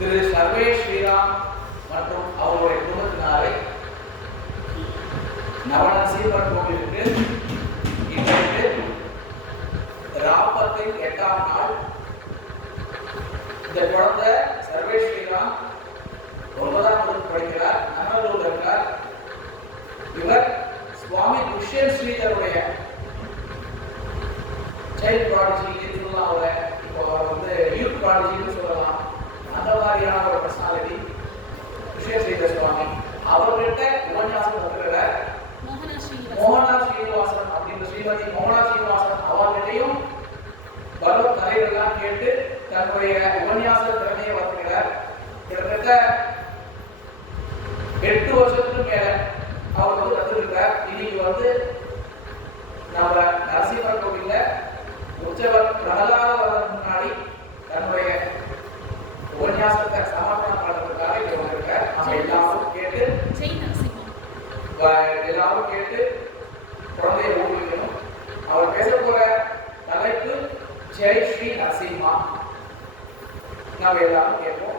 திரு சர்வேஷ் ஸ்ரீராம் மற்றும் அவருடைய குடும்பத்தினரை நவநரசிம்மர் கோவிலுக்கு இன்றைக்கு ராப்பத்தின் 8ஆம் நாள். இந்த குழந்தை சர்வேஷ் ஸ்ரீராம் 9ஆம் வகுப்பு படிக்கிறார், நல்லூரில் இருக்கிறார். இவர் சுவாமி துஷ்யந்த் ஸ்ரீதருடைய சைல்ட் ப்ராடஜி சொல்லலாம். அவரை இப்போ அவர் வந்து யூத் ப்ராடஜின்னு சொல்லலாம். அந்த மாதிரியான ஒரு பர்சனாலிட்டி துஷ்யந்த் ஸ்ரீதர் சுவாமி. அவர்கிட்ட உபன்யாசம் கற்றுக்கிற மோகனா ஸ்ரீனிவாசன் அப்படின்ற ஸ்ரீமதி மோகனா ஸ்ரீனிவாசன் அவர்கிட்டையும் பகவத் கதைகள்லாம் கேட்டு தன்னுடைய உபன்யாச திறமையை வளர்க்கிறார். கிட்டத்தட்ட 8 வருஷத்துக்கு மேல அவர் வந்து கற்றுக்கிட்டார். இன்னைக்கு வந்து நம்ம நரசிம்மர் கோவில்ல உற்சவர் பிரகலாதவதற்கு முன்னாடி தன்னுடைய உபன்யாசத்தை சமர்ப்பணம் பண்ணுறதுக்காக இங்க வந்திருக்கார். நம்ம எல்லாரும் கேட்டு குழந்தையை ஊக்குவிக்கணும். அவர் பேச போற தலைப்பு ஜெய் ஸ்ரீ நரசிம்மா. நம்ம எல்லாரும் கேட்போம்.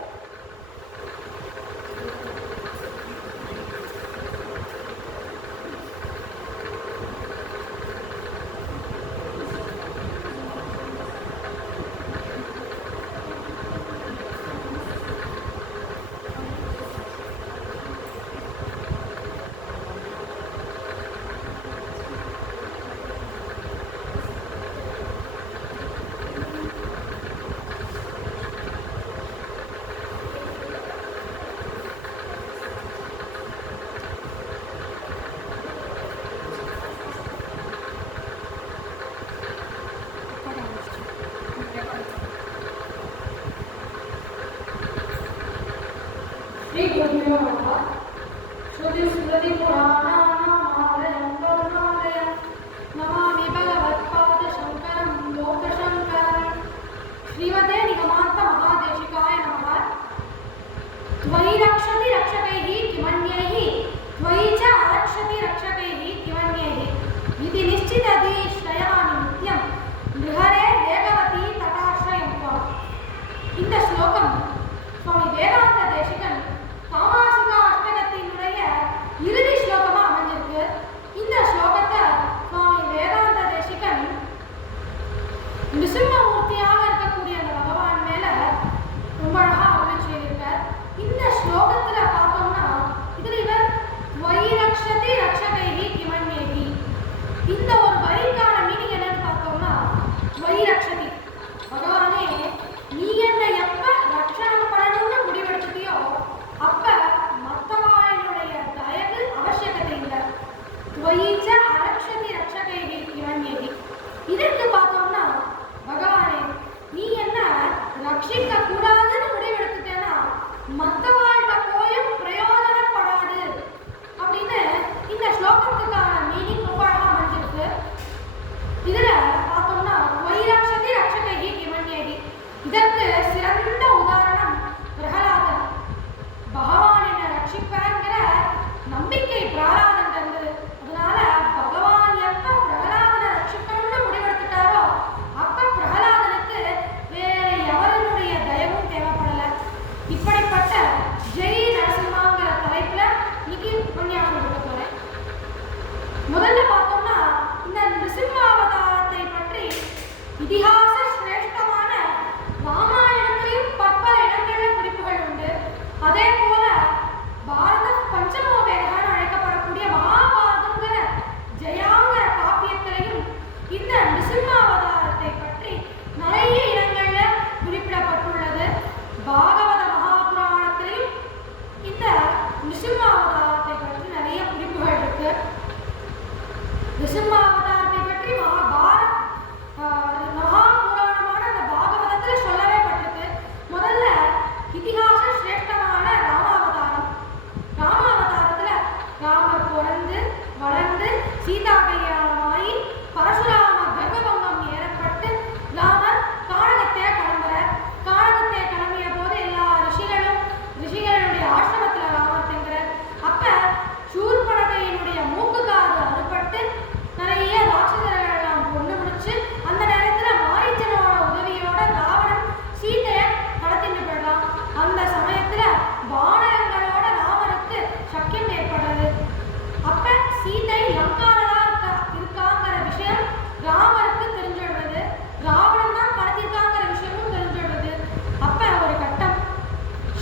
நிருசிம்மாவதாரத்தை பற்றி மகாபாரத்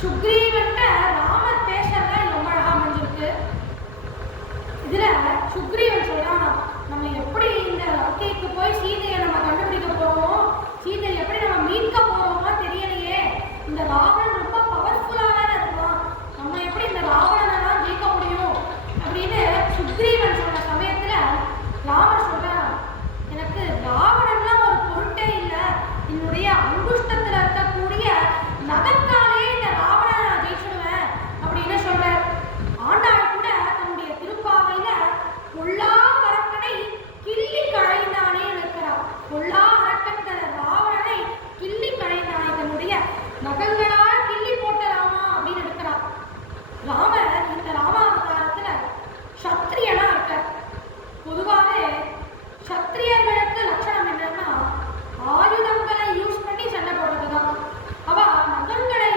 சுக்ரீவன்ட்ட ராமர் பேசுறதா ரொம்ப அழகா அமைஞ்சிருக்கு. இதுல சுக்ரீவன் சொல்றானா, நம்ம எப்படி இந்த லங்கைக்கு போய் சீதையை நம்ம கண்டுபிடிக்க போறோம், சீதையை எப்படி நம்ம மீட்க போறோமோ தெரியலையே, இந்த ராவணன் ரொம்ப பவர்ஃபுல்லான இருக்கான், நம்ம எப்படி இந்த ராவணனெல்லாம் ஜெயிக்க முடியும் அப்படின்னு சுக்ரீவன் சொன்ன சமயத்துல ராமர் சொல்றான், எனக்கு ராவணன்லாம் ஒரு பொருட்டே இல்லை, என்னுடைய அங்குஷ்டத்துல இருக்கக்கூடிய நகத்தாலே இந்த ராவணனை நான் ஜெயிச்சிடுவேன் அப்படின்னு சொல்றார். ஆண்டாள் கூட தன்னுடைய திருப்பாவையில பொல்லா அரக்கனை கிள்ளி களைந்தானே இருக்கிறார். பொல்லா அரக்கன் ராவணனை கிள்ளி களைந்தானே, தன்னுடைய நகங்களால் கிள்ளி போட்ட ராமா அப்படின்னு இருக்கிறார். ராமர் இந்த ராமாவதாரத்துல சத்திரியனா இருக்கார். பொதுவாகவே சத்திரியர்களுக்கு லட்சணம் என்னன்னா ஆயுதங்களை யூஸ் பண்ணி சண்டை போடுறதுதான். அவ நகங்களை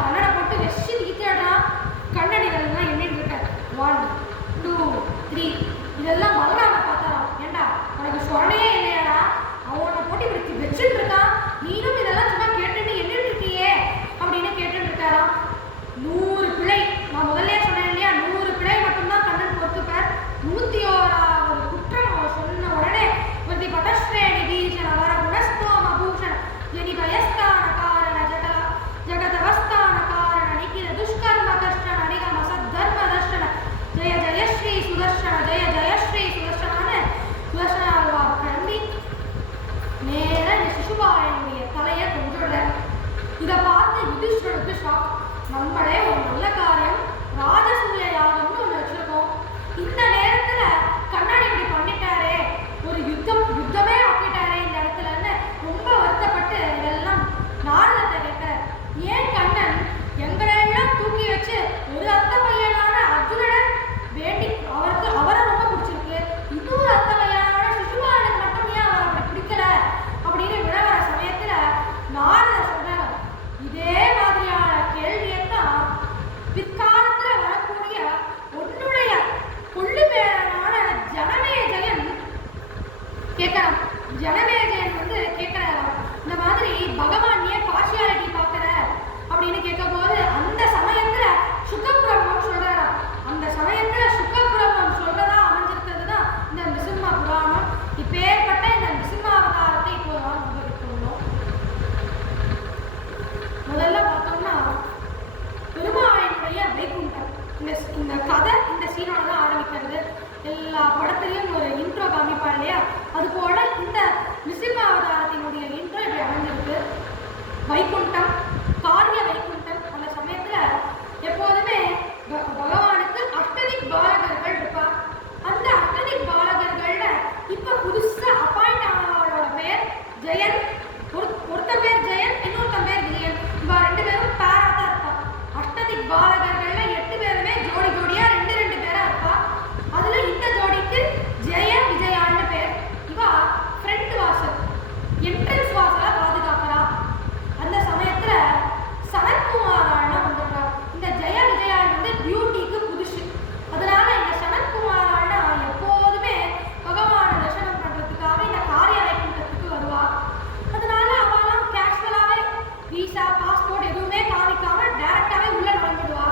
கண்ணனை போட்டு வெச்சு தீத்திடுறான். கண்ணன் இதெல்லாம் எண்ணிட்டு இருக்க 1 2 3 இதெல்லாம் பலராம பார்த்தாராம். ஏண்டா உனக்கு சொரணையே இல்லையாடா, அவனை போட்டு இப்படி வச்சுட்டு இருக்கான், நீனும் இதெல்லாம் சும்மா கேட்டுட்டு எண்ணிட்டு இருக்கியே அப்படின்னு கேட்டுட்டு இருக்காராம். 100 பிழை, நான் முதல்ல சொன்னேன் இல்லையா, 100 பிழை மட்டும்தான் கண்ணன் பொறுத்துப்பார். 101வது குற்றம் அவர் சொன்ன உடனே பிரதி பதஸ்ரேணி பீஷண வர குணஸ்தோம பூஷண ஜனி பயஸ்தான காரண ஜகதவஸ்தான காரண நிகில துஷ்கர்ம கஷ்டன நிகம சத்தர்ம தர்ஷன ஜெய ஜெய ஸ்ரீ சுதர்ஷன ஜெய ஜெய ஸ்ரீ சுதர்ஷனான சுதர்ஷனால்வா கிளம்பி நேர இந்த சிசுபாலனுடைய தலையை கொண்டுடுற. இதை பார்த்து யுதிஷ்டருக்கு ஷாக். நம்மளே ஒரு நல்ல காரியம் ராஜசூய யாகம்னு ஒன்று வச்சிருக்கோம், இந்த நேரத்துல கண்ணன் இப்படி பண்ணிட்டாரே, ஒரு யுத்தமே ஆக்கிட்டாரே இந்த இடத்துலன்னு ரொம்ப வருத்தப்பட்டு இதெல்லாம் நாரதத்தை கேட்க, ஏன் கண்ணன் எங்களெல்லாம் தூக்கி வச்சு ஒரு அத்த பையனான அர்ஜுனனை வேண்டி அவரை ரொம்ப பிடிச்சிருக்கு, இன்னொரு அத்த பையனான சிசுபாலனுக்கு மட்டும் ஏன் அவர் அப்படி பிடிக்கல அப்படின்னு விழவர சமயத்துல நாரதர் சொல்றாங்க, இதே மாதிரியான கேள்வியைத்தான் பிற்காலத்துல வரக்கூடிய உன்னுடைய கொள்ளு பேரனான ஜனமேஜயன் கேட்கறான். ஜனமேஜயன் வந்து கேட்கிறாராம், இந்த மாதிரி பகவான் ஏன் பார்ஷியாலிட்டி பார்க்கற அப்படின்னு கேட்க போது அந்த சமயத்துல சுகபிரம்மம் சொல்றாராம். அந்த சமயத்துல சுகபிரம்மம் சொல்றதா அமைஞ்சிருக்கிறது தான் இந்த நிருசிம்ம புராணம். இப்பேற்பட்ட இந்த நிருசிம்மாவதாரத்தை இப்போ நாம் அனுபவிக்கணும். முதல்ல பார்த்தோம்னா பெருமாளினுடைய வைகுண்டம், இந்த கதை இந்த சீனோட தான் ஆரம்பிக்கிறது. எல்லா படத்துலையும் ஒரு இன்ட்ரோ காமிப்பா இல்லையா, அது போல இந்த நிருசிம்மாவதாரத்தினுடைய இன்ட்ரோ இப்படி அமைஞ்சிருக்கு. வைகுண்டம், காரிய வைகுண்டம். அந்த சமயத்துல எப்போதுமே பகவானுக்கு அஷ்டதிக் பாலகர்கள் இருப்பா. அந்த அஷ்டதிக் பாலகர்கள்ல இப்ப புதுசா அப்பாயிண்ட் ஆனவரோட பேர் ஜெயன். ஒருத்த பேர் ஜெயன், இன்னொருத்த பேர் விஜயன். இவ 2 பேரும் பேரா தான் இருப்பா. அஷ்டதிக் பாலகர்கள்ல 8 பேருமே ஜோடி ஜோடியா 2 பேரா இருப்பா. அதுல இந்த ஜோடிக்கு ஜெய விஜயான்னு பேர். இவா ஃப்ரண்ட் வாசல், என்ட்ரன்ஸ் வாசலை பாதுகாக்கிறா. அந்த சமயத்துல சனத்குமாரான வந்துடுறா. இந்த ஜெய விஜயான் வந்து டியூட்டிக்கு புதுசு, அதனால இந்த சனத்குமாரான எப்போதுமே பகவான தரிசனம் பண்றதுக்காக இந்த காரிய வைகுண்டத்துக்கு வருவா. அதனால அவெல்லாம் கேஷுவலாவே வீசா பாஸ்போர்ட் எதுவுமே காமிக்காம டைரக்டாவே உள்ள நுழைஞ்சிடுவா.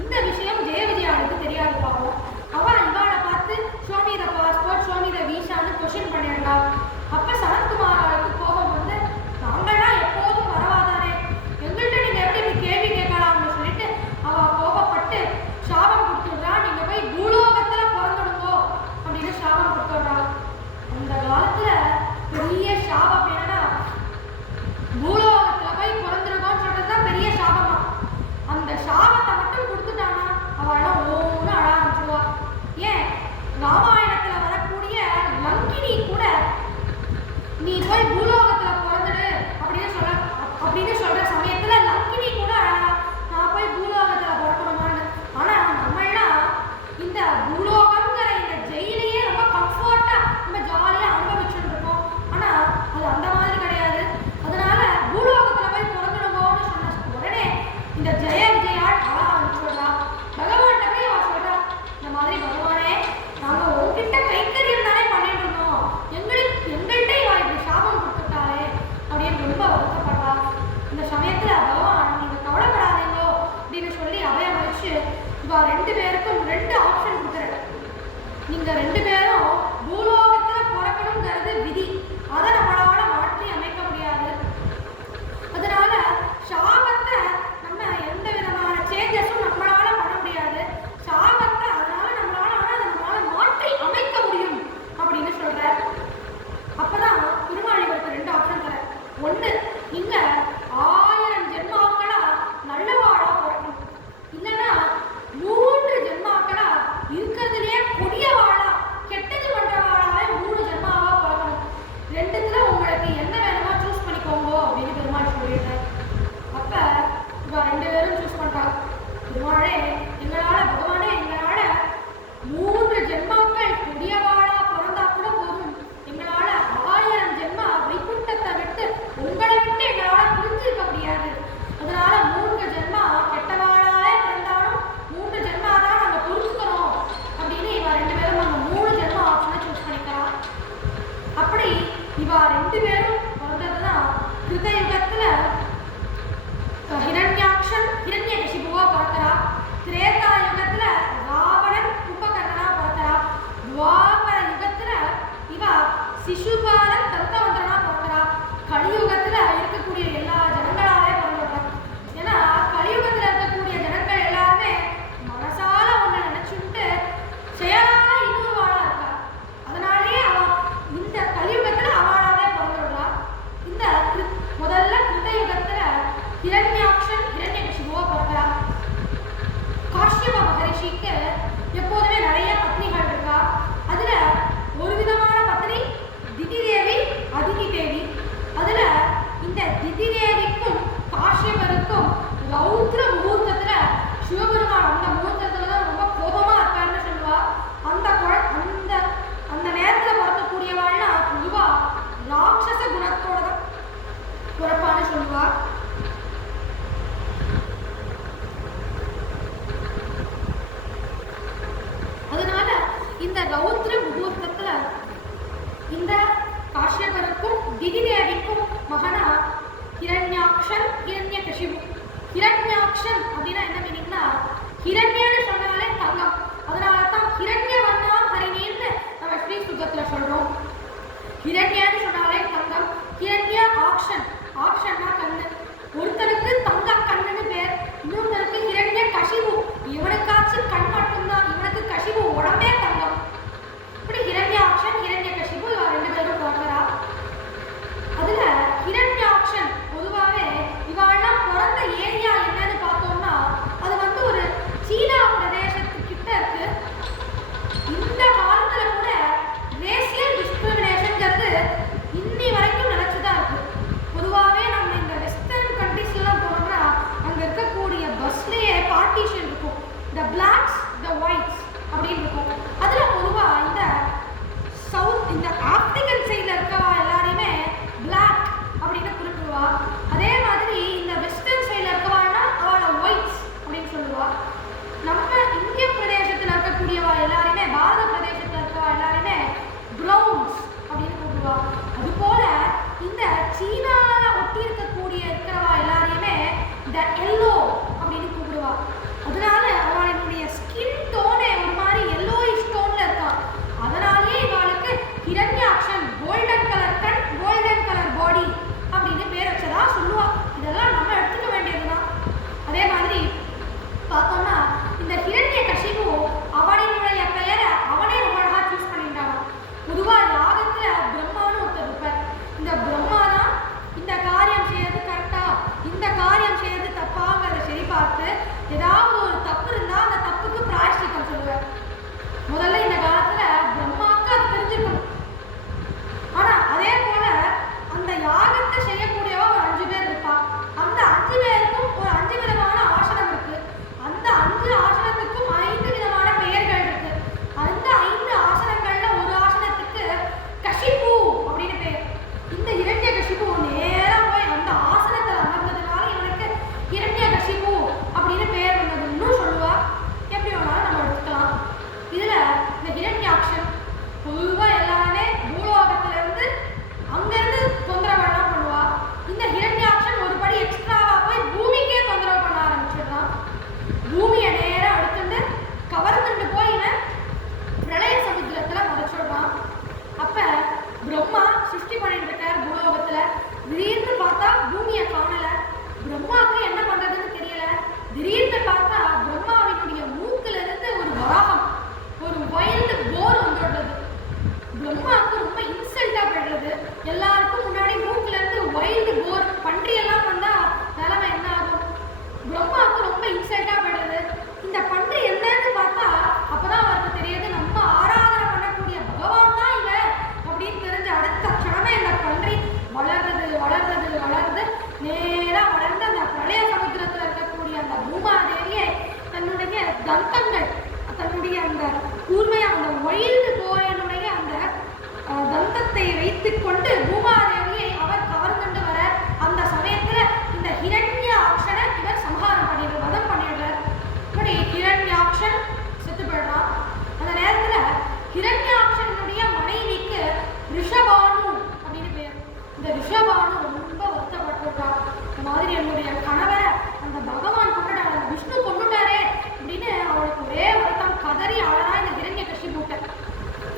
இந்த விஷயம் ஜெய விஜயானுக்கு தெரியாது. பாவம், அவ இவாளை பார்த்து show me the passport show me the வீசான்னு கொஸ்டின் பண்ணிடுறா. அப்ப சனத்குமாராவுக்கு கோபம் வந்து, நாங்கள்லாம் எப்போதும் வரவாதானே, எங்கள்கிட்ட நீங்க எப்படி இப்படி கேள்வி கேட்கலாம்னு சொல்லிட்டு அவ கோபப்பட்டு சாபம் கொடுத்துடுறா. நீங்க போய் பூலோகத்துல பிறந்துடுங்கோ அப்படின்னு சாபம் கொடுத்துடுறா. அந்த காலத்துல பெரிய சாபம் என்னன்னா பூலோகத்துல போய் பிறந்துடுங்கோன்னு சொல்றதுதான் பெரிய சாபமா. அந்த சாபத்தை மட்டும் கொடுத்துட்டானா அவெல்லாம் ஓன்னு அழ ஆரம்பிச்சிடுவா. ஏன் ராமாயணத்துல வரக்கூடிய லங்கினி கூட நீ போய் பூலோகத்துல பிறந்துடு அப்படின்னு சொல்ற சமயத்துல லங்கினி கூட அழகா நான் போய் பூலோகத்துல பிறக்கணுமான்னு. ஆனா நம்மளாம் இந்த பூலோகம்ங்கிற இந்த ஜெயிலையே ரொம்ப கம்ஃபர்ட்டா ரொம்ப ஜாலியா அனுபவிச்சுட்டு இருக்கோம். ஆனா அது அந்த மாதிரி கிடையாது. அதனால பூலோகத்துல போய் பிறந்துடுவோம்னு சொன்ன உடனே இந்த ஜெய விஜயாள் அழ ஆரம்பிச்சுடுறா. பகவான்கிட்ட போய் அவ சொல்றா, இந்த மாதிரி பகவானே, நாங்க உங்ககிட்ட கைக்கரியம் தானே பண்ணிட்டு இருந்தோம், எங்கள்கிட்ட இவ இப்படி சாபம் கொடுத்துட்டாரே அப்படின்னு ரொம்ப வருத்தப்படுறா. இந்த சமயத்துல பகவான், நீங்க கவலைப்படாதீங்கோ அப்படின்னு சொல்லி அபயம் வச்சு இவ 2 பேருக்கும் 2 ஆப்ஷன் கொடுக்குறாரு. நீங்க 2 பேரும் பூலோகத்துல பிறக்கணுங்கிறது விதி, அதை நம்மளால மாற்றி அமைக்க முடியாது. அதனால சாபத்தை நம்ம எந்த விதமான சேஞ்சஸும் நம்மளால பண்ண முடியாது. சாபத்தை அதனால நம்மளால மாற்றி அமைக்க முடியும் அப்படின்னு சொல்றாரு. அப்பதான் பெருமாள் இவருக்கு 2 ஆப்ஷன் தர. 1, நீங்க 1000 ஜென்மாக்களா நல்லவாழா பிறக்கணும், இல்லைன்னா 100 ஜென்மாக்களா இருக்கிறதுலயே கொடிய வாழா ஹிரண்யாக்ஷன் அப்படின்னா என்ன மீனிங்னா, ஹிரண்யன்னு சொன்னாலே தங்கம். அதனால தான் ஹிரண்யவர்ணா ஹரிணின்னு நம்ம ஸ்ரீ சுகத்துல சொல்றோம். ஹிரண்யன்னு சொன்னாலே தங்கம். ஹிரண்யா ஆக்ஷன், ஆக்ஷன்னா கண்ணு. ஒருத்தருக்கு தங்க கண்ணுன்னு பேர், இன்னொருத்தருக்கு ஹிரண்ய கசிபு. இவனுக்காச்சும் கண் மட்டும்தான், இவனுக்கு கசிபு உடம்பே தங்கம். இப்படி ஹிரண்யாக்ஷன் ஹிரண்ய கசிபு இவ ரெண்டு பேரும் பார்க்கிறா. அதுல ஹிரண்யாக்ஷன் பொதுவாகவே இவாள்லாம் பிறந்த ஏரியா என்னன்னு பார்த்தோம்னா அது வந்து ஒரு சீனா பிரதேசத்துக்கிட்ட இருக்கு. இந்த காலத்துல கூட ரேசியல் டிஸ்கிரிமினேஷன்ங்கிறது இன்னி வரைக்கும் நினைச்சுதான் இருக்கு. பொதுவாகவே நம்ம இந்த வெஸ்டர்ன் கண்ட்ரீஸ்லாம் போனோம்னா அங்க இருக்கக்கூடிய பஸ்லயே பார்ட்டிஷன் இருக்கும். த பிளாக்ஸ் த ஒயிட்ஸ் அப்படின்னு இருக்கும். அதுல பொதுவா இந்த சவுத் இந்த ஆப்பிரிக்கன் சைட்ல இருக்கவா எல்லாரையுமே பிளாக் அப்படின்னு குறிப்பிடுவா. அதே மாதிரி இந்த வெஸ்டர்ன் சைட்ல இருக்கவான்னா அவளை ஒயிட்ஸ் அப்படின்னு சொல்லுவா. நம்ம இந்திய பிரதேசத்தில் இருக்கக்கூடியவா எல்லாருமே, பாரத பிரதேசத்தில் இருக்கவா எல்லாருமே ப்ரௌன்ஸ் அப்படின்னு கூப்பிடுவா. அதுபோல இந்த சீனால ஒட்டி இருக்கக்கூடிய இருக்கிறவா எல்லாரையுமே த எல்லோ அப்படின்னு கூப்பிடுவா. அதனால அவளுடைய ஸ்கின் டோனே ஒரு மாதிரி எல்லோயிஷ் டோன்ல இருக்கா. அதனாலேயே இவளுக்கு ஹிரண்யாக்ஷன், கோல்டன் கலர் கண், கோல்டன் கலர் பாடி அப்படின்னு பேர் வச்சதா சொல்லுவா. இதெல்லாம் நம்ம எடுத்துக்க வேண்டியதுதான். அதே மாதிரி பார்த்தோம்னா இந்த ஹிரண்ய கசிபு அவனுடைய பெயரை அவனே ரொம்ப அழகா சூஸ் பண்ணிட்டான். பொதுவா யாகத்துல பிரம்மான்னு ஒருத்தர் இருப்பார். இந்த பிரம்மா தான் இந்த காரியம் செய்யறது கரெக்டா, இந்த காரியம் செய்யறது தப்பாங்கிறத சரி பார்த்து ஏதாவது ஒரு தப்பு இருந்தா அந்த தப்புக்கு பிராயஷ்சித்தம் சொல்லுவார். முதல்ல இந்த காலத்துல பிரம்மாவுக்கு அது தெரிஞ்சிருக்கணும். ஆனா அதே போல அந்த யாகத்தை செய்யக்கூடியவா ஒரு 5 பேர் இருப்பா. அந்த 5 பேருக்கும் ஒரு 5 விதமான ஆசனம் இருக்கு. அந்த 5 ஆசனத்துக்கும் 5 விதமான பெயர்கள் இருக்கு. அந்த 5 ஆசனங்கள்ல ஒரு ஆசனத்துக்கு கசிபு அப்படின்னு பெயர். இந்த ஹிரண்ய கசிபு நேரா போய் அந்த ஆசனத்தில் அமர்ந்ததுனால இவனுக்கு ஹிரண்ய கசிபு அப்படின்னு பெயர் வந்ததுன்னு சொல்லுவா. எப்படி வேணாலும் நம்ம எடுத்துக்கலாம். இதுல இந்த ஹிரண்யாக்ஷன் பொதுவா எல்லாருமே பூலோகத்துல இருந்து அங்கிருந்து தொந்தரவு பண்ணுவா. இந்த ஹிரண்யாக்ஷன் ஒரு படி எக்ஸ்ட்ராவா போய் பூமிக்கே தொந்தரவு பண்ண ஆரம்பிச்சிடலாம். பூமியை நேரம் எடுத்துட்டு கவர்ந்துட்டு போய் இவன் பிரளய சமுத்திரத்துல மறைச்சிடுறான். அப்ப பிரம்மா சிருஷ்டி பண்ணிட்டு இருக்கார் பூலோகத்துல. திடீர்னு பார்த்தா பூமியை காணல. பிரம்மாவுக்கு என்ன பண்றதுன்னு தெரியல. திடீர்னு பார்த்தா பிரம்மாவினுடைய மூக்குல இருந்து ஒரு வராகம், ஒரு வைல்டு போர் வந்துடுறது. பிரம்மாவுக்கு ரொம்ப இன்சல்ட்டா படுறது. எல்லாருக்கும் முன்னாடி மூக்குல இருந்து வைல்டு போர் பன்றி எல்லாம் வந்தா நிலைமை என்ன ஆகும்? பிரம்மாவுக்கு ரொம்ப இன்சல்ட்டா படுறது. இந்த பன்றி என்னன்னு பார்த்தா அப்பதான் அவருக்கு தெரியுது நம்ம ஆராதனை பண்ணக்கூடிய பகவான் தான் இவ அப்படின்னு தெரிஞ்ச அடுத்த க்ஷணமே இந்த பன்றி வளர்றது வளர்றது வளர்ந்து நேரா வளர்ந்து அந்த பிரளய சமுத்திரத்துல இருக்கக்கூடிய அந்த பூமாதேவியை தன்னுடைய தந்தங்கள், தன்னுடைய அந்த கூர்மையா அந்த வைல்டு போயனுடைய அந்த தந்தத்தை வைத்துக் கொண்டு பூமாதேவியை அவர் கவர்ந்து வர அந்த சமயத்துல இந்த ஹிரண்யாக்ஷனை இவர் சம்ஹாரம் பண்ணிடுறார், வதம் பண்ணிடுறார். இப்படி ஹிரண்யாக்ஷன் செத்து போயிடுறான். அந்த நேரத்துல ஹிரண்யாக்ஷனுடைய மனைவிக்கு ரிஷபானு அப்படின்னு பேர். இந்த ரிஷபானு ரொம்ப வருத்தப்பட்டிருக்கார். இந்த மாதிரி என்னுடைய கணவரை அந்த பகவான் கொண்டுட்டார், அந்த விஷ்ணு கொண்டுட்டாரே அப்படின்னு அவளுக்கு ஒரே வருத்தம். கதறி அழகா இந்த ஹிரண்ய கசிபுட்ட.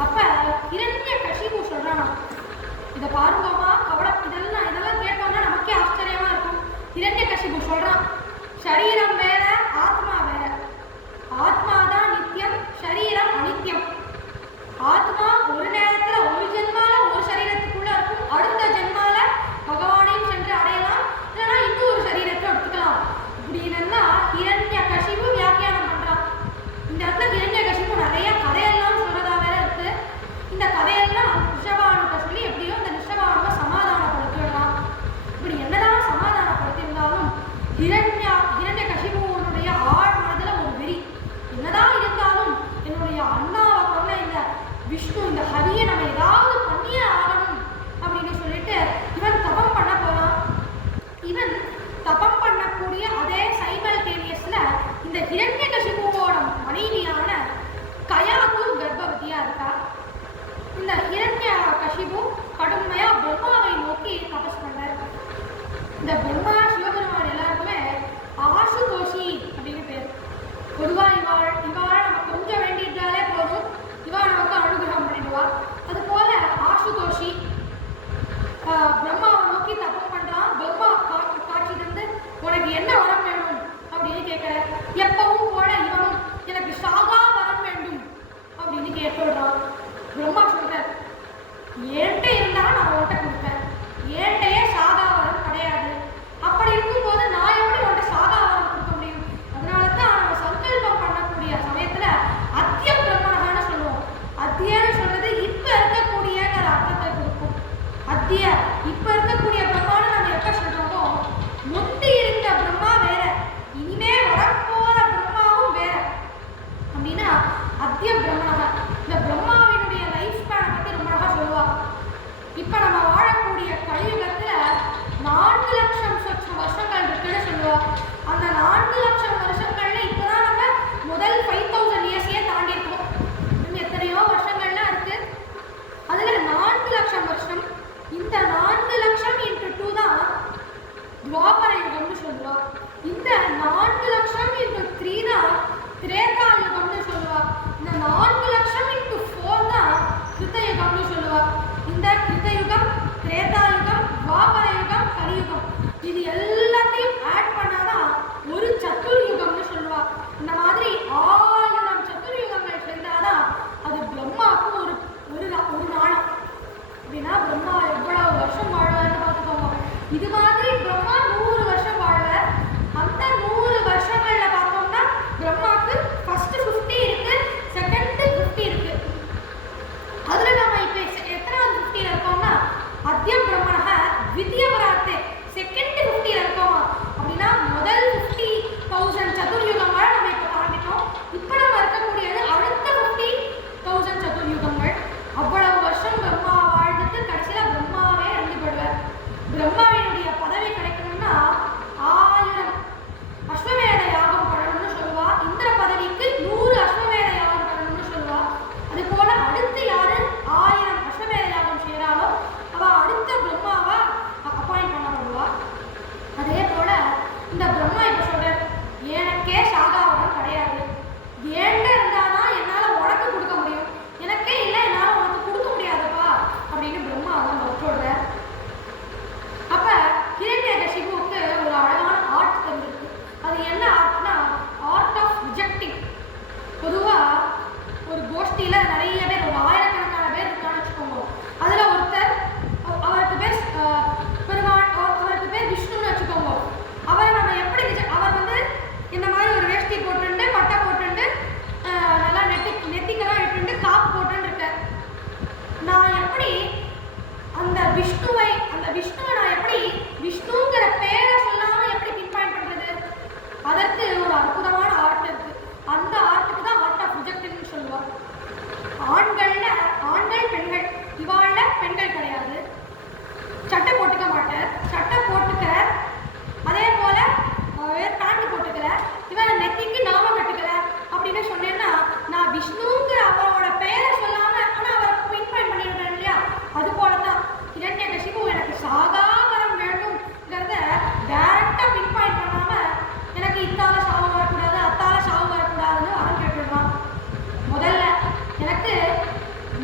அப்ப ஹிரண்ய கசிபு சொல்றானா, இதை பாருங்கம்மா இதெல்லாம் கேட்டோம்னா நமக்கே ஆச்சரியமா இருக்கும். ஹிரண்ய கசிபு சொல்றான், சரீரம் வேற ஆத்மா வேற. ஆத்மா தான் நித்தியம், சரீரம் அனித்தியம். ஆத்மா ஒரு நேரத்துல ஒரு ஜென்மால ஒரு சரீரத்துக்குள்ள இருக்கும், அடுத்த ஜென்மால பகவானையும் சென்று அடையலாம், இல்லைன்னா இன்னும் ஒரு சரீரத்தை எடுத்துக்கலாம். இப்படின்னா ஹிரண்ய கசிபு வியாக்கியானம் பண்றான். இந்த இடத்துல ஹிரண்ய கசிபு நிறைய கதையெல்லாம் சொல்றதா வேற இருக்கு. இந்த கதையெல்லாம் ரிஷபானுக்கு சொல்லி எப்படியோ இந்த ரிஷபானுவை சமாதானப்படுத்திடலாம். இப்படி என்னதான் சமாதானப்படுத்தியிருந்தாலும் ஹிரண்ய கசிபுவனுடைய ஆழ் மனதுல ஒரு வெறி. என்னதான் இருந்தாலும் என்னுடைய அண்ணாவை கொண்ட இந்த விஷ்ணு, இந்த ஹரியை நம்ம ஏதாவது பண்ணியே ஆகணும் அப்படின்னு சொல்லிட்டு இவன் தபம் பண்ண போறான். இவன் தபம் பண்ணக்கூடிய அதே சைமல்டேனியஸ்ல இந்த ஹிரண்ய கசிபுவோட மனைவியான கயாத்து கர்ப்பவதியா இருக்கா. இந்த ஹிரண்ய கசிபு கடுமையா பிரம்மாவை நோக்கி தபஸ் பண்றார். இந்த பிரம்மா சிவபெருமான் எல்லாருக்குமே ஆசுதோஷி அதற்கு ஒரு அற்புதமான ஆர்ட் இருக்கு. அந்த ஆர்ட்டுக்கு தான் ஆர்ட் ஆஃப் ரிஜெக்டிங்னு சொல்லுவாங்க. ஆண்கள் பெண்கள் இவாழ்ல பெண்கள் கிடையாது. சட்டை போட்டுக்க மாட்டேன், சட்டை போட்டுக்க, அதே போல பேண்ட் போட்டுக்கல, இவன் நெத்திக்கு நாமம் கட்டுக்கல அப்படின்னு சொன்னேன்னா நான் விஷ்ணுங்கிற அவரோட பெயரை சொல்லாம ஆனா அவரை பின் பாயிண்ட் பண்ணிடுறேன் இல்லையா? அது போலதான் ஹிரண்யகசிபு எனக்கு சாகாவரம் வேணும்ங்கிறத டைரக்டா பின் பாயிண்ட் பண்ணாம எனக்கு இத்தால சாவு வரக்கூடாது, அத்தால சாவு வரக்கூடாதுன்னு வரம் கேட்டுடுறான். முதல்ல எனக்கு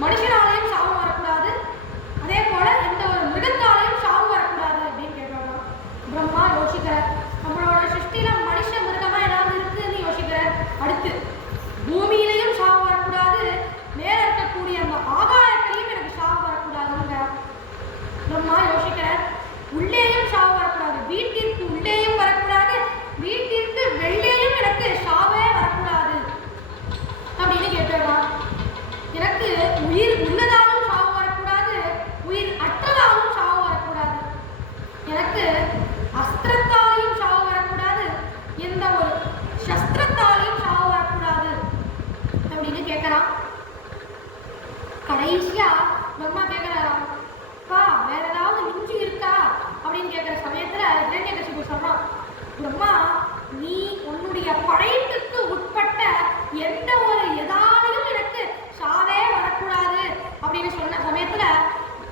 மனுஷனாலையும் சாவு வரக்கூடாது, அதே போல எந்த ஒரு மிருகத்தாலையும் சாவு வரக்கூடாது அப்படின்னு கேட்டுடுறான். பிரம்மா யோசிக்கிறார், நம்மளோட சிருஷ்டியில மனுஷ மிருகமா ஏதாவது இருக்குன்னு யோசிக்கிறார். அடுத்து பூமியிலையும் சாவு வரக்கூடாது, மேல இருக்கக்கூடிய அந்த ஆகாயத்திலையும் எனக்கு சாவு வரக்கூடாதுங்க பிரம்மா யோசிக்கிறார். உள்ளேயும் சாவு வரக்கூடாது, வீட்டிற்கு உள்ளேயும் வரக்கூடாது, வீட்டிற்கு வெளியேயும் எனக்கு சாவே வரக்கூடாது அப்படின்னு கேட்டுடுறான். எனக்கு உயிர் உள்ளதாலும் சாவு வரக்கூடாது, உயிர் அற்றதாலும் சாவு வரக்கூடாது, எனக்கு அஸ்திரத்தாலையும் சாவு வரக்கூடாது, எந்த ஒரு சஸ்திரத்தாலையும் சாவு வரக்கூடாது அப்படின்னு கேட்கறான். கடைசியா பிரம்மா கேட்கிறாராம், பா வேற ஏதாவது மிஞ்சி இருக்கா அப்படின்னு கேட்கிற சமயத்துல ஹிரண்யகசிபு சொல்றான், பிரம்மா நீ உன்னுடைய படைப்புக்கு உட்பட்ட எந்த ஒரு எதாலையும் எனக்கு சாவே வரக்கூடாது அப்படின்னு சொன்ன சமயத்துல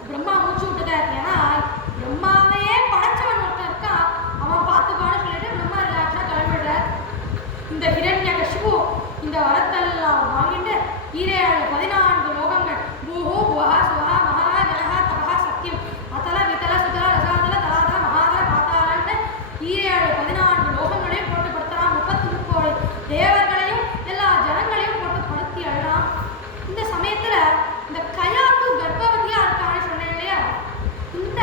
பிரம்மா மூச்சு விட்டுட்டார். ஏன்னா பிரம்மாவையே படைச்சவன் ஒருத்தன் இருக்கான், அவன் பார்த்துப்பான்னு சொல்லிட்டு பிரம்மா ரிலாக்ஸா கிளம்பிடுறார். இந்த ஹிரண்யகசிபு இந்த வரத்தெல்லாம் வாங்கிட்டு 14 லோகங்கள் பூஹு புவஹ சுவஹ மஹா ஜனஹ தபஹ சத்யம் அதல விதல சுதல ரசாதல தலாதல மகாதல பாதாளன்னு 14 லோகங்களையும் போட்டு படுத்துறான். 33 கோடி தேவர்களையும் எல்லா ஜனங்களையும் போட்டு படுத்தி அழறான். இந்த சமயத்துல இந்த கயாத்து கர்ப்பவதியா இருக்கான்னு சொன்னேன் இல்லையா? இந்த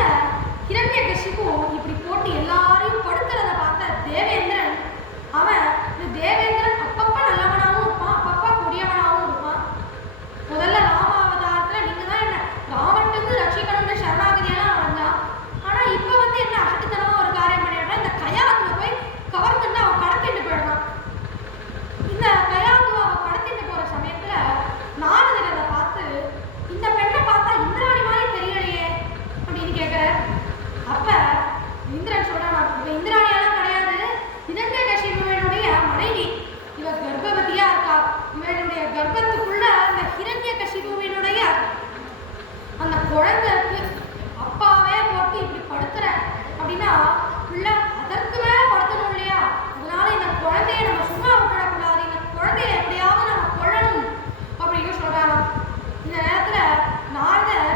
ஹிரண்யகசிபு இப்படி போட்டு எல்லாரையும் படுக்கிறத பார்த்த தேவேந்திரன், அவன் இந்த தேவேந்திரன் அப்பப்ப நல்லவனாகவும் இருப்பான், அப்பப்ப கொடியவனாகவும் இருப்பான். முதல்ல ராமாவதாரத்துல நீங்க தான் என்ன ராவணனுக்கு ரட்சிக்கணும்னு சரணாகதியெல்லாம் அடைஞ்சான். ஆனா இப்ப வந்து என்ன அசட்டுத்தனமா ஒரு காரியம் பண்ணிடுறான், இந்த கயாத்துல போய் கவர்ந்துட்டு அவன் கடத்திட்டு போயிடுறான். இந்த கயாத்துவ அவன் கடத்திட்டு போற சமயத்துல நாரதர் அதை பார்த்து, இந்த பெண்ணை பார்த்தா இந்திராணி மாதிரி தெரியலையே அப்படின்னு கேட்கிற. அப்ப இந்திரன் சொல்றான், இப்ப இந்திராணியெல்லாம் கிடையாது, ஹிரண்யகசிபுவினுடைய மனைவி, இவ கர்ப்பவதியா இருக்கா, இவனுடைய கர்ப்பத்துக்குள்ள அந்த ஹிரண்யகசிபுவினுடைய அந்த குழந்தை இருக்கு, அப்பாவே போட்டு இப்படி படுத்துற அப்படின்னா உள்ள அதற்கு மேல படுத்தணும் இல்லையா? அதனால இந்த குழந்தைய நம்ம சும்மா விட்டுறக்கூடாது, இந்த குழந்தைய எப்படியாவது நம்ம கொள்ளணும் அப்படின்னு சொல்றாங்க. இந்த நேரத்துல நாரதர்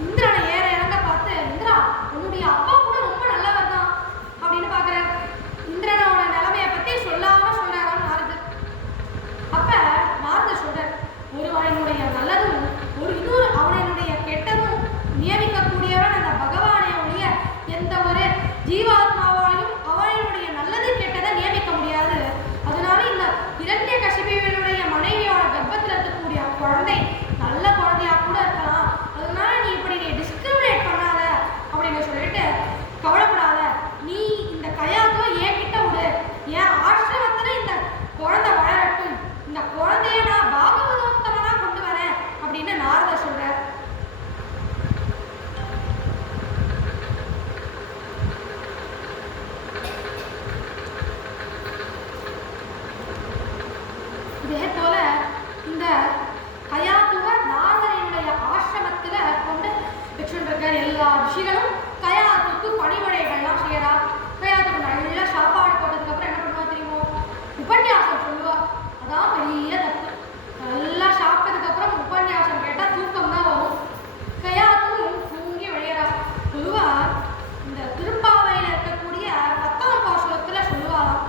இந்திரனை ஏற இறங்க பார்த்து, இந்திரா உன்னுடைய அப்பா கூட ரொம்ப நல்லவர் தான் அப்படின்னு பாக்குற. இந்திரனோட நிலைமையை பத்தி சொல்லாம சொல்றாராம் நாரதர். அப்ப நாரதர் சொல்ற, ஒருவனுடைய நல்லதும் இன்னொரு அவனுடைய கெட்டதும் நியமிக்கக்கூடியவன் அந்த பகவானே ஒழிய எந்த ஒரு ஜீவாத்மாவாலையும் அவனுடைய நல்லது கெட்டதை நியமிக்க முடியாது. அதனால இந்த ஹிரண்யகசிபுவினுடைய மனைவியோட கர்ப்பத்தில் இருக்கக்கூடிய குழந்தை நல்ல குழந்தையா கூட இருக்கலாம், அதனால நீ இப்படி டிஸ்கிரிமினேட் பண்ணாத அப்படின்னு சொல்லிட்டு கவலைப்படாத, நீ இந்த கயாத்துவ என் கிட்ட விடு, என் ஆசிரமத்துல இந்த குழந்தை வளரட்டும், இந்த குழந்தைய நான் பாகவதோத்தமனா கொண்டு வரேன் அப்படின்னு நாரதர் சொல்றார். இதே போல இந்த கயாத்துவ நாரதனுடைய ஆசிரமத்துல கொண்டு வச்சுருக்க எல்லா ரிஷிகளும் கயாத்துக்கு பணிவிடைகள்லாம் செய்யறா. கயாத்துக்கு நல்லா சாப்பாடு போட்டதுக்கு அப்புறம் என்ன பண்ணுவா தெரியுமோ? உபன்யாசம் சொல்லுவா. அதான் பெரிய தப்பு. நல்லா சாப்பிட்டதுக்கு அப்புறம் உபன்யாசம் கேட்டா தூக்கம் தான் வரும். கயாத்தும் தூங்கி விளையாடா. பொதுவா இந்த திருப்பாவையில இருக்கக்கூடிய 10ஆம் பாசுரத்துல சொல்லுவாராம்,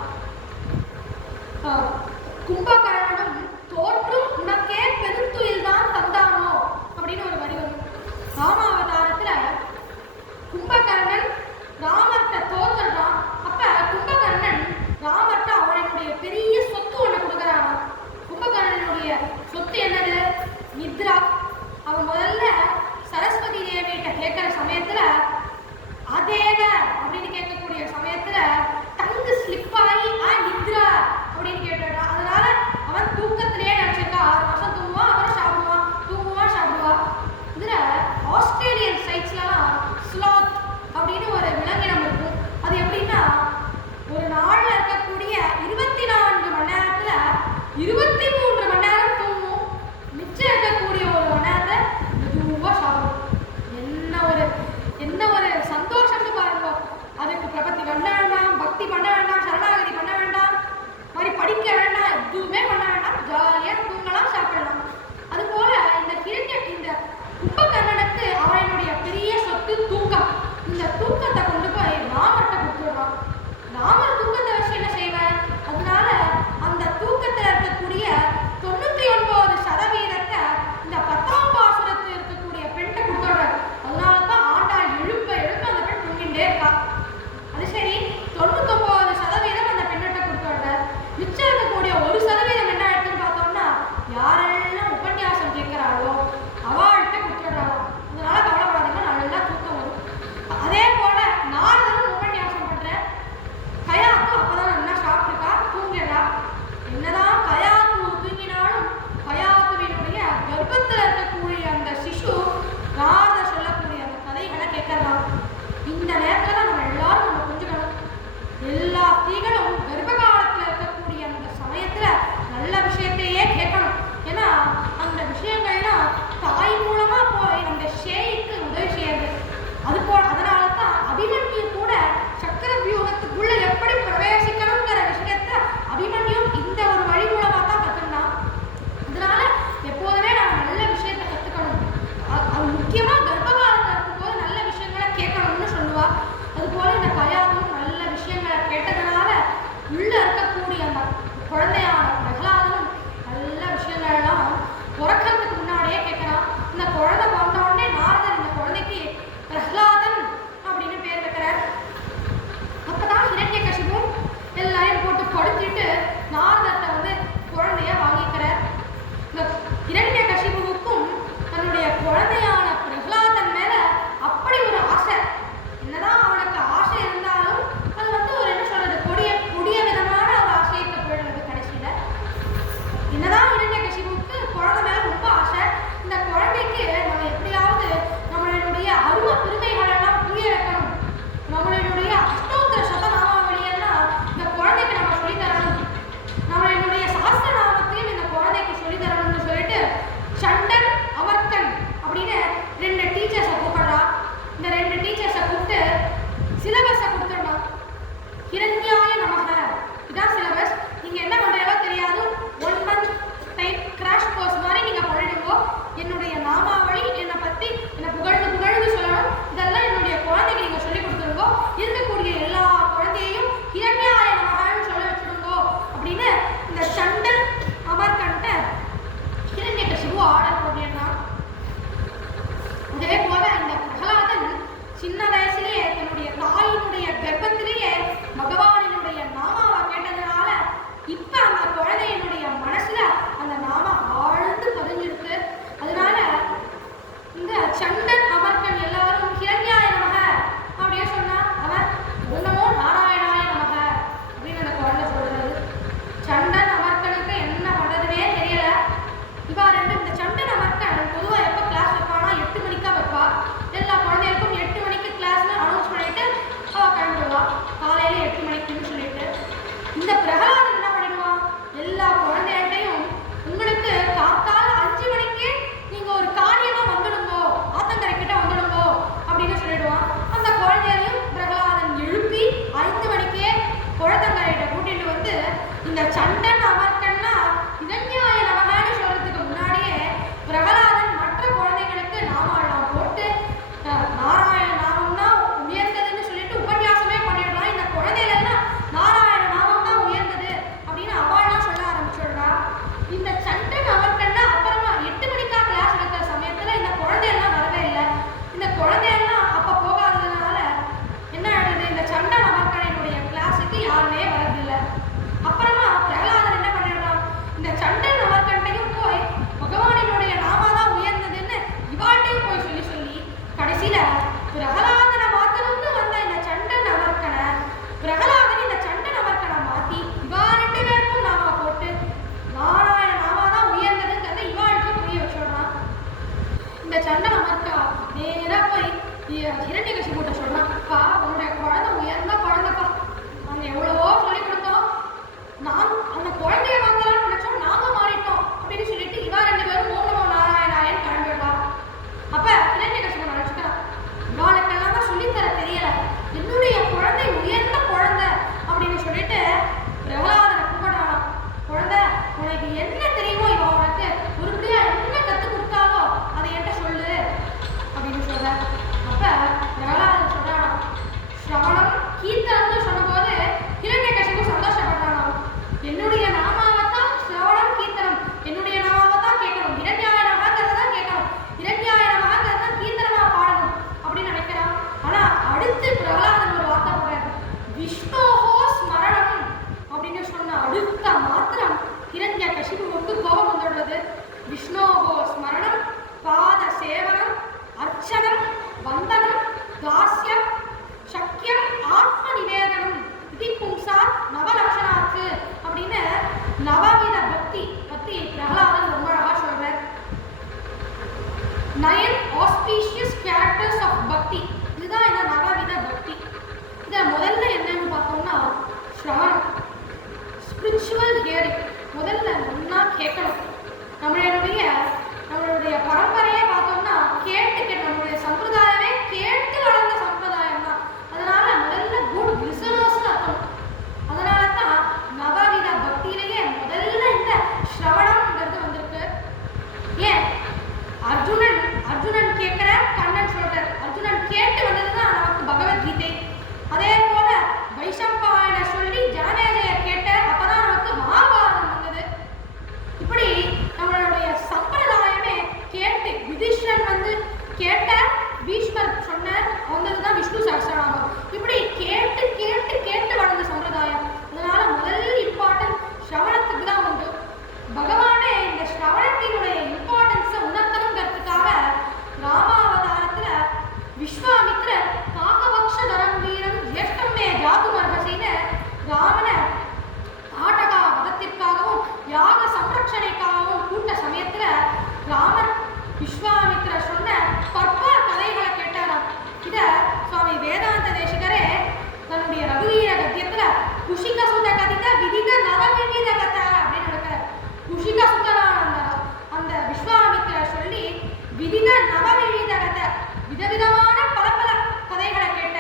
கும்பகர்ணனும் தோற்றும் உனக்கே பெருந்துயில் தான் தந்தானோ அப்படின்னு ஒரு வரி வரும். ராமாவதாரத்துல எதுவுமே பண்ண வேண்டாம், ஜாலியா தூங்கலாம், சாப்பிடலாம். அது போல இந்த கும்பகர்ணனுக்கு அவனுடைய பெரிய சொத்து தூக்கம். இந்த தூக்கத்தை கொண்டு போய் ராமர்கிட்ட கொடுத்துடுறான். ராமர் தூக்கத்தை வச்சு என்ன செய்வார்? அதனால அந்த தூக்கத்தில் இருக்கக்கூடிய 99% இந்த 10ஆம் பாசுரத்தில் இருக்கக்கூடிய பெண்ணை கொடுத்துடுறார். அதனால தான் ஆண்டாள் எழுப்ப எழுப்ப அந்த பெண் தூங்கிட்டே இருக்கா. அது சரி, 99% அந்த பெண்ணிட்ட கொடுத்துடுறார். மிச்சம் இருக்கக்கூடிய 1% என்ன ஆயிடுச்சுன்னு பார்த்தோம்னா, யாரெல்லாம் உபன்யாசம் கேட்கிறாளோ அவள்கிட்ட கொடுத்துடுறாளோ. அதனால கவலைப்படாதீங்க, நல்லா தூக்கம் வரும். அதே போல நாரதரும் உபன்யாசம் பண்ற. கயாத்து அப்பதான் நல்லா சாப்பிட்டுருக்கா, தூங்கிடுறா. என்னதான் கயாத்து தூங்கினாலும் கயாத்துவினுடைய கர்ப்பத்தில் இருக்கக்கூடிய அந்த சிசு நாரதர் சொல்லக்கூடிய அந்த கதைகளை கேட்கலாம். இந்த நேரத்தில் நம்ம எல்லாரும் புரிஞ்சுக்கணும். எல்லா ஸ்திரீகளும் கர்ப்ப காலத்தில் இருக்கக்கூடிய அந்த சமயத்துல நல்ல விஷயத்தையே கேட்கணும். ஏன்னா அந்த விஷயங்கள்லாம் தாய் மூலமா போய் அந்த ஷேய்க்கு உதவி செய்யுது. அதனால தான் அபிமன்யு கூட சக்கர வியூகத்துக்குள்ள எப்படி பிரவேசிக்கணுங்கிற விஷயத்த அபிமன்யு இந்த ஒரு வழி மூலமா தான் கத்துக்கினான். அதனால எப்போதுமே நம்ம நல்ல விஷயத்தை கத்துக்கணும். அது முக்கியமா கர்ப்ப காலத்துல இருக்கும்போது நல்ல விஷயங்களை கேட்கணும்னு சொல்லுவா. அது போல இந்த கயாவும் நல்ல விஷயங்களை கேட்டதுனால உள்ள இருக்கக்கூடிய அந்த குழந்தையான பிரகலாதனும் நல்ல விஷயங்கள்லாம் பிறக்கிறதுக்கு முன்னாடியே கேட்கிறான். இந்த குழந்தை பிறந்த உடனே நாரதர் இந்த குழந்தைக்கு பிரகலாதன் அப்படின்னு பேர் வைக்கிறார். அப்பதான் ஹிரண்யகசிபு எல்லாரையும் போட்டு கொடுத்துட்டு நாரதத்தை குழந்தைய வாங்கிக்கிறார். இந்த ஹிரண்யகசிபுவுக்கும் தன்னுடைய குழந்தையான பிரகலாதன் மேல அப்படி ஒரு ஆசை. என்னதான் அவனுக்கு ஆசை இருந்தாலும் அது ஒரு என்ன சொல்றது, கொடிய விதமான ஒரு ஆசைக்கு போயிடுறது. கடைசியில என்னதான் ஹிரண்யகசிபுவுக்கு குழந்தை மேல ரொம்ப ஆசை. இந்த குழந்தைக்கு நம்ம எப்படியாவது நம்மளுடைய அருமை பெருமைகள் எல்லாம் புரிய வைக்கணும். நம்மளுடைய அஷ்டோத்திர சதநாமாவளியெல்லாம் இந்த குழந்தைக்கு நம்ம சொல்லி தரணும். நம்மளுடைய சாஸ்திர நாமத்தையும் இந்த குழந்தைக்கு சொல்லி தரணும்னு சொல்லிட்டு சண்டன் அமர்க்கன் அப்படின்னு 2 டீச்சர்ஸை கூப்பிடுறா. இந்த 2 டீச்சர்ஸை கூப்பிட்டு சிலபஸை கொடுத்துடணும். ஹிரண்யாய நமக, இதான் சிலபஸ். நீங்க என்ன பண்றீங்களோ தெரியாது, 1 month டைம் கிராஷ் கோர்ஸ் மாதிரி நீங்க பண்ணிடுங்க. என்னுடைய நாமாவளி, என்னை பத்தி என்னை புகழ்ந்து சொல்லணும். இதெல்லாம் என்னுடைய குழந்தைக்கு நீங்க சொல்லி கொடுத்துருங்கோ. இருக்கக்கூடிய எல்லா குழந்தையையும் ஹிரண்யாய நமகன்னு சொல்ல வச்சுடுங்க அப்படின்னு இந்த சண்டன் அமர்கண்ட ஹிரண்யகசிபு ஆர்டர் போட்டிருந்தான். அதே போல இந்த பிரகலாதன் சின்ன வயசுலயே தன்னுடைய தாயினுடைய கர்ப்பத்திலேயே பகவானினுடைய நாமாவை கேட்டதுனால இப்ப அந்த குழந்தையினுடைய மனசுல அந்த நாம ஆழ்ந்து பதிஞ்சிருக்கு. அதனால இந்த சண்டன் அமர்கன் எல்லாரும் ஹிரண்யாய நமக அப்படியே சொன்னா அவன் ஒன்னமோ நாராயணாய நமக அப்படின்னு அந்த குழந்தை சொல்றது. சண்டன் அமர்கனுக்கு என்ன பண்றதுன்னே தெரியல. இவா ரெண்டு இந்த சண்டன் அமர்கன் பொதுவா எப்ப கிளாஸ் வைப்பானா 8 மணிக்கா வைப்பா. எல்லா குழந்தைகளுக்கும் 8 மணிக்கு கிளாஸ்னு அனௌன்ஸ் பண்ணிட்டு அவ கிளம்பிடுவா. காலையில 8 மணிக்குன்னு சொல்லிட்டு இந்த பிரகலாதன் என்ன பண்ணிடுவான், எல்லா குழந்தைகள்டையும் உங்களுக்கு காத்தால 5 மணிக்கு நீங்க ஒரு காரியமா வந்துடுங்கோ, ஆத்தங்கரை கிட்ட வந்துடுங்கோ அப்படின்னு சொல்லிடுவான். அந்த குழந்தையையும் பிரகலாதன் எழுப்பி 5 மணிக்கே குழந்தைங்கரையிட்ட கூட்டிட்டு வந்து இந்த சண்டன் அமர்க்கன்னா ஹிரண்யாய நமகன்னு சொல்றதுக்கு முன்னாடியே பிரகலாதன் மற்ற குழந்தைகளுக்கு நாமெல்லாம் போட்டு நாராயண நாமம் தான் உயர்ந்ததுன்னு சொல்லிட்டு உபன்யாசமே பண்ணிடலாம். இந்த குழந்தைகள் எல்லாம் நாராயண நாமம் தான் உயர்ந்தது கேட்கணும். நம்மளுடைய பரம்பரையே பார்த்தோம்னா கேட்டு நம்மளுடைய சம்பிரதாயமே கேட்டு வளர்ந்த சம்பிரதாயம் தான். அதனால முதல்ல குட் லிசனர்ஸ் இருக்கணும். அதனால தான் நவவித பக்தியிலேயே முதல்ல இந்த ஸ்ரவணம்ங்கிறது வந்திருக்கு. ஏன் அர்ஜுனன் கேட்கிற, கண்ணன் சொல்றார். அர்ஜுனன் கேட்டு வந்ததுதான் நமக்கு பகவத்கீதை. அதே போல வைசம்பாயன சொல்லி ஜனமேஜயர் கேட்ட, அப்பதான் நமக்கு மகாபாரதம் வந்தது. இப்படி நம்மளுடைய சம்பிரதாயமே கேட்டு, யுதிஷ்டிரன் வந்து கேட்ட, பீஷ்மர் சொன்னார், வந்ததுதான் விஷ்ணு சஹஸ்ரநாமம். இப்படி கேட்டு கேட்டு கேட்டு வளர்ந்த சம்பிரதாயம். அதனால முதல் இம்பார்ட்டன்ஸ் ஸ்ரவணத்துக்கு தான் உண்டு. பகவானே இந்த ஸ்ரவணத்தினுடைய இம்பார்ட்டன்ஸை உணர்த்தணுங்கிறதுக்காக ராமாவதாரத்துல விஸ்வாமித்ரர் காகபக்ஷதரம் வீரம் ஜேஷ்டம் மே ஜாதுமர்ஹசின்னு ராமனை ஆட்டகா வதத்திற்காகவும் யாக சம்ரட்சணைக்காகவும் கூட்ட சமயத்துல ராமர் விஸ்வாமித்ரர் சொன்ன பற்பல கதைகளை கேட்டாராம். இத சுவாமி வேதாந்த தேசிகரே தன்னுடைய ரகுவீர கத்தியத்துல குஷிக சுத கதித விதித நவவிவித கதை அப்படின்னு இருக்கிறார். குஷிக சுதனான அந்த விஸ்வாமித்ரர் சொல்லி விதித நவவிவித கதை, விதவிதமான பல பல கதைகளை கேட்ட,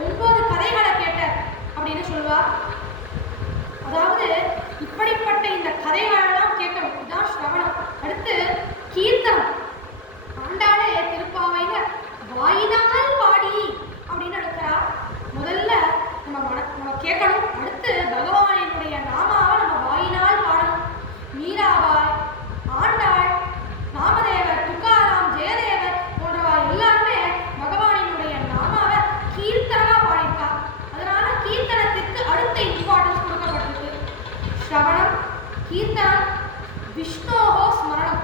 9 கதைகளை கேட்ட அப்படின்னு சொல்லுவார். அதாவது இப்படிப்பட்ட இந்த கதைகளெல்லாம் கேட்கணும். இதுதான் ஸ்ரவணம். அடுத்து கீர்த்தனம். ஆண்டாளே திருப்பாவையில வாயினால் பாடி அப்படின்னு எடுக்கிறா. முதல்ல நம்ம கேட்கணும். அடுத்து பகவானினுடைய நாமாவை நம்ம வாயினால் பாடணும். மீராபாய், ஆண்டாள், நாமதேவர், துக்காராம், ஜெயதேவர் போன்றவா எல்லாருமே பகவானினுடைய நாமாவை கீர்த்தனமா பாடியிருக்கா. அதனால கீர்த்தனத்திற்கு அடுத்த இம்பார்ட்டன்ஸ் கொடுக்கப்பட்டிருக்கு. ஸ்ரவணம், கீர்த்தனம், விஷ்ணோஹோ ஸ்மரணம்.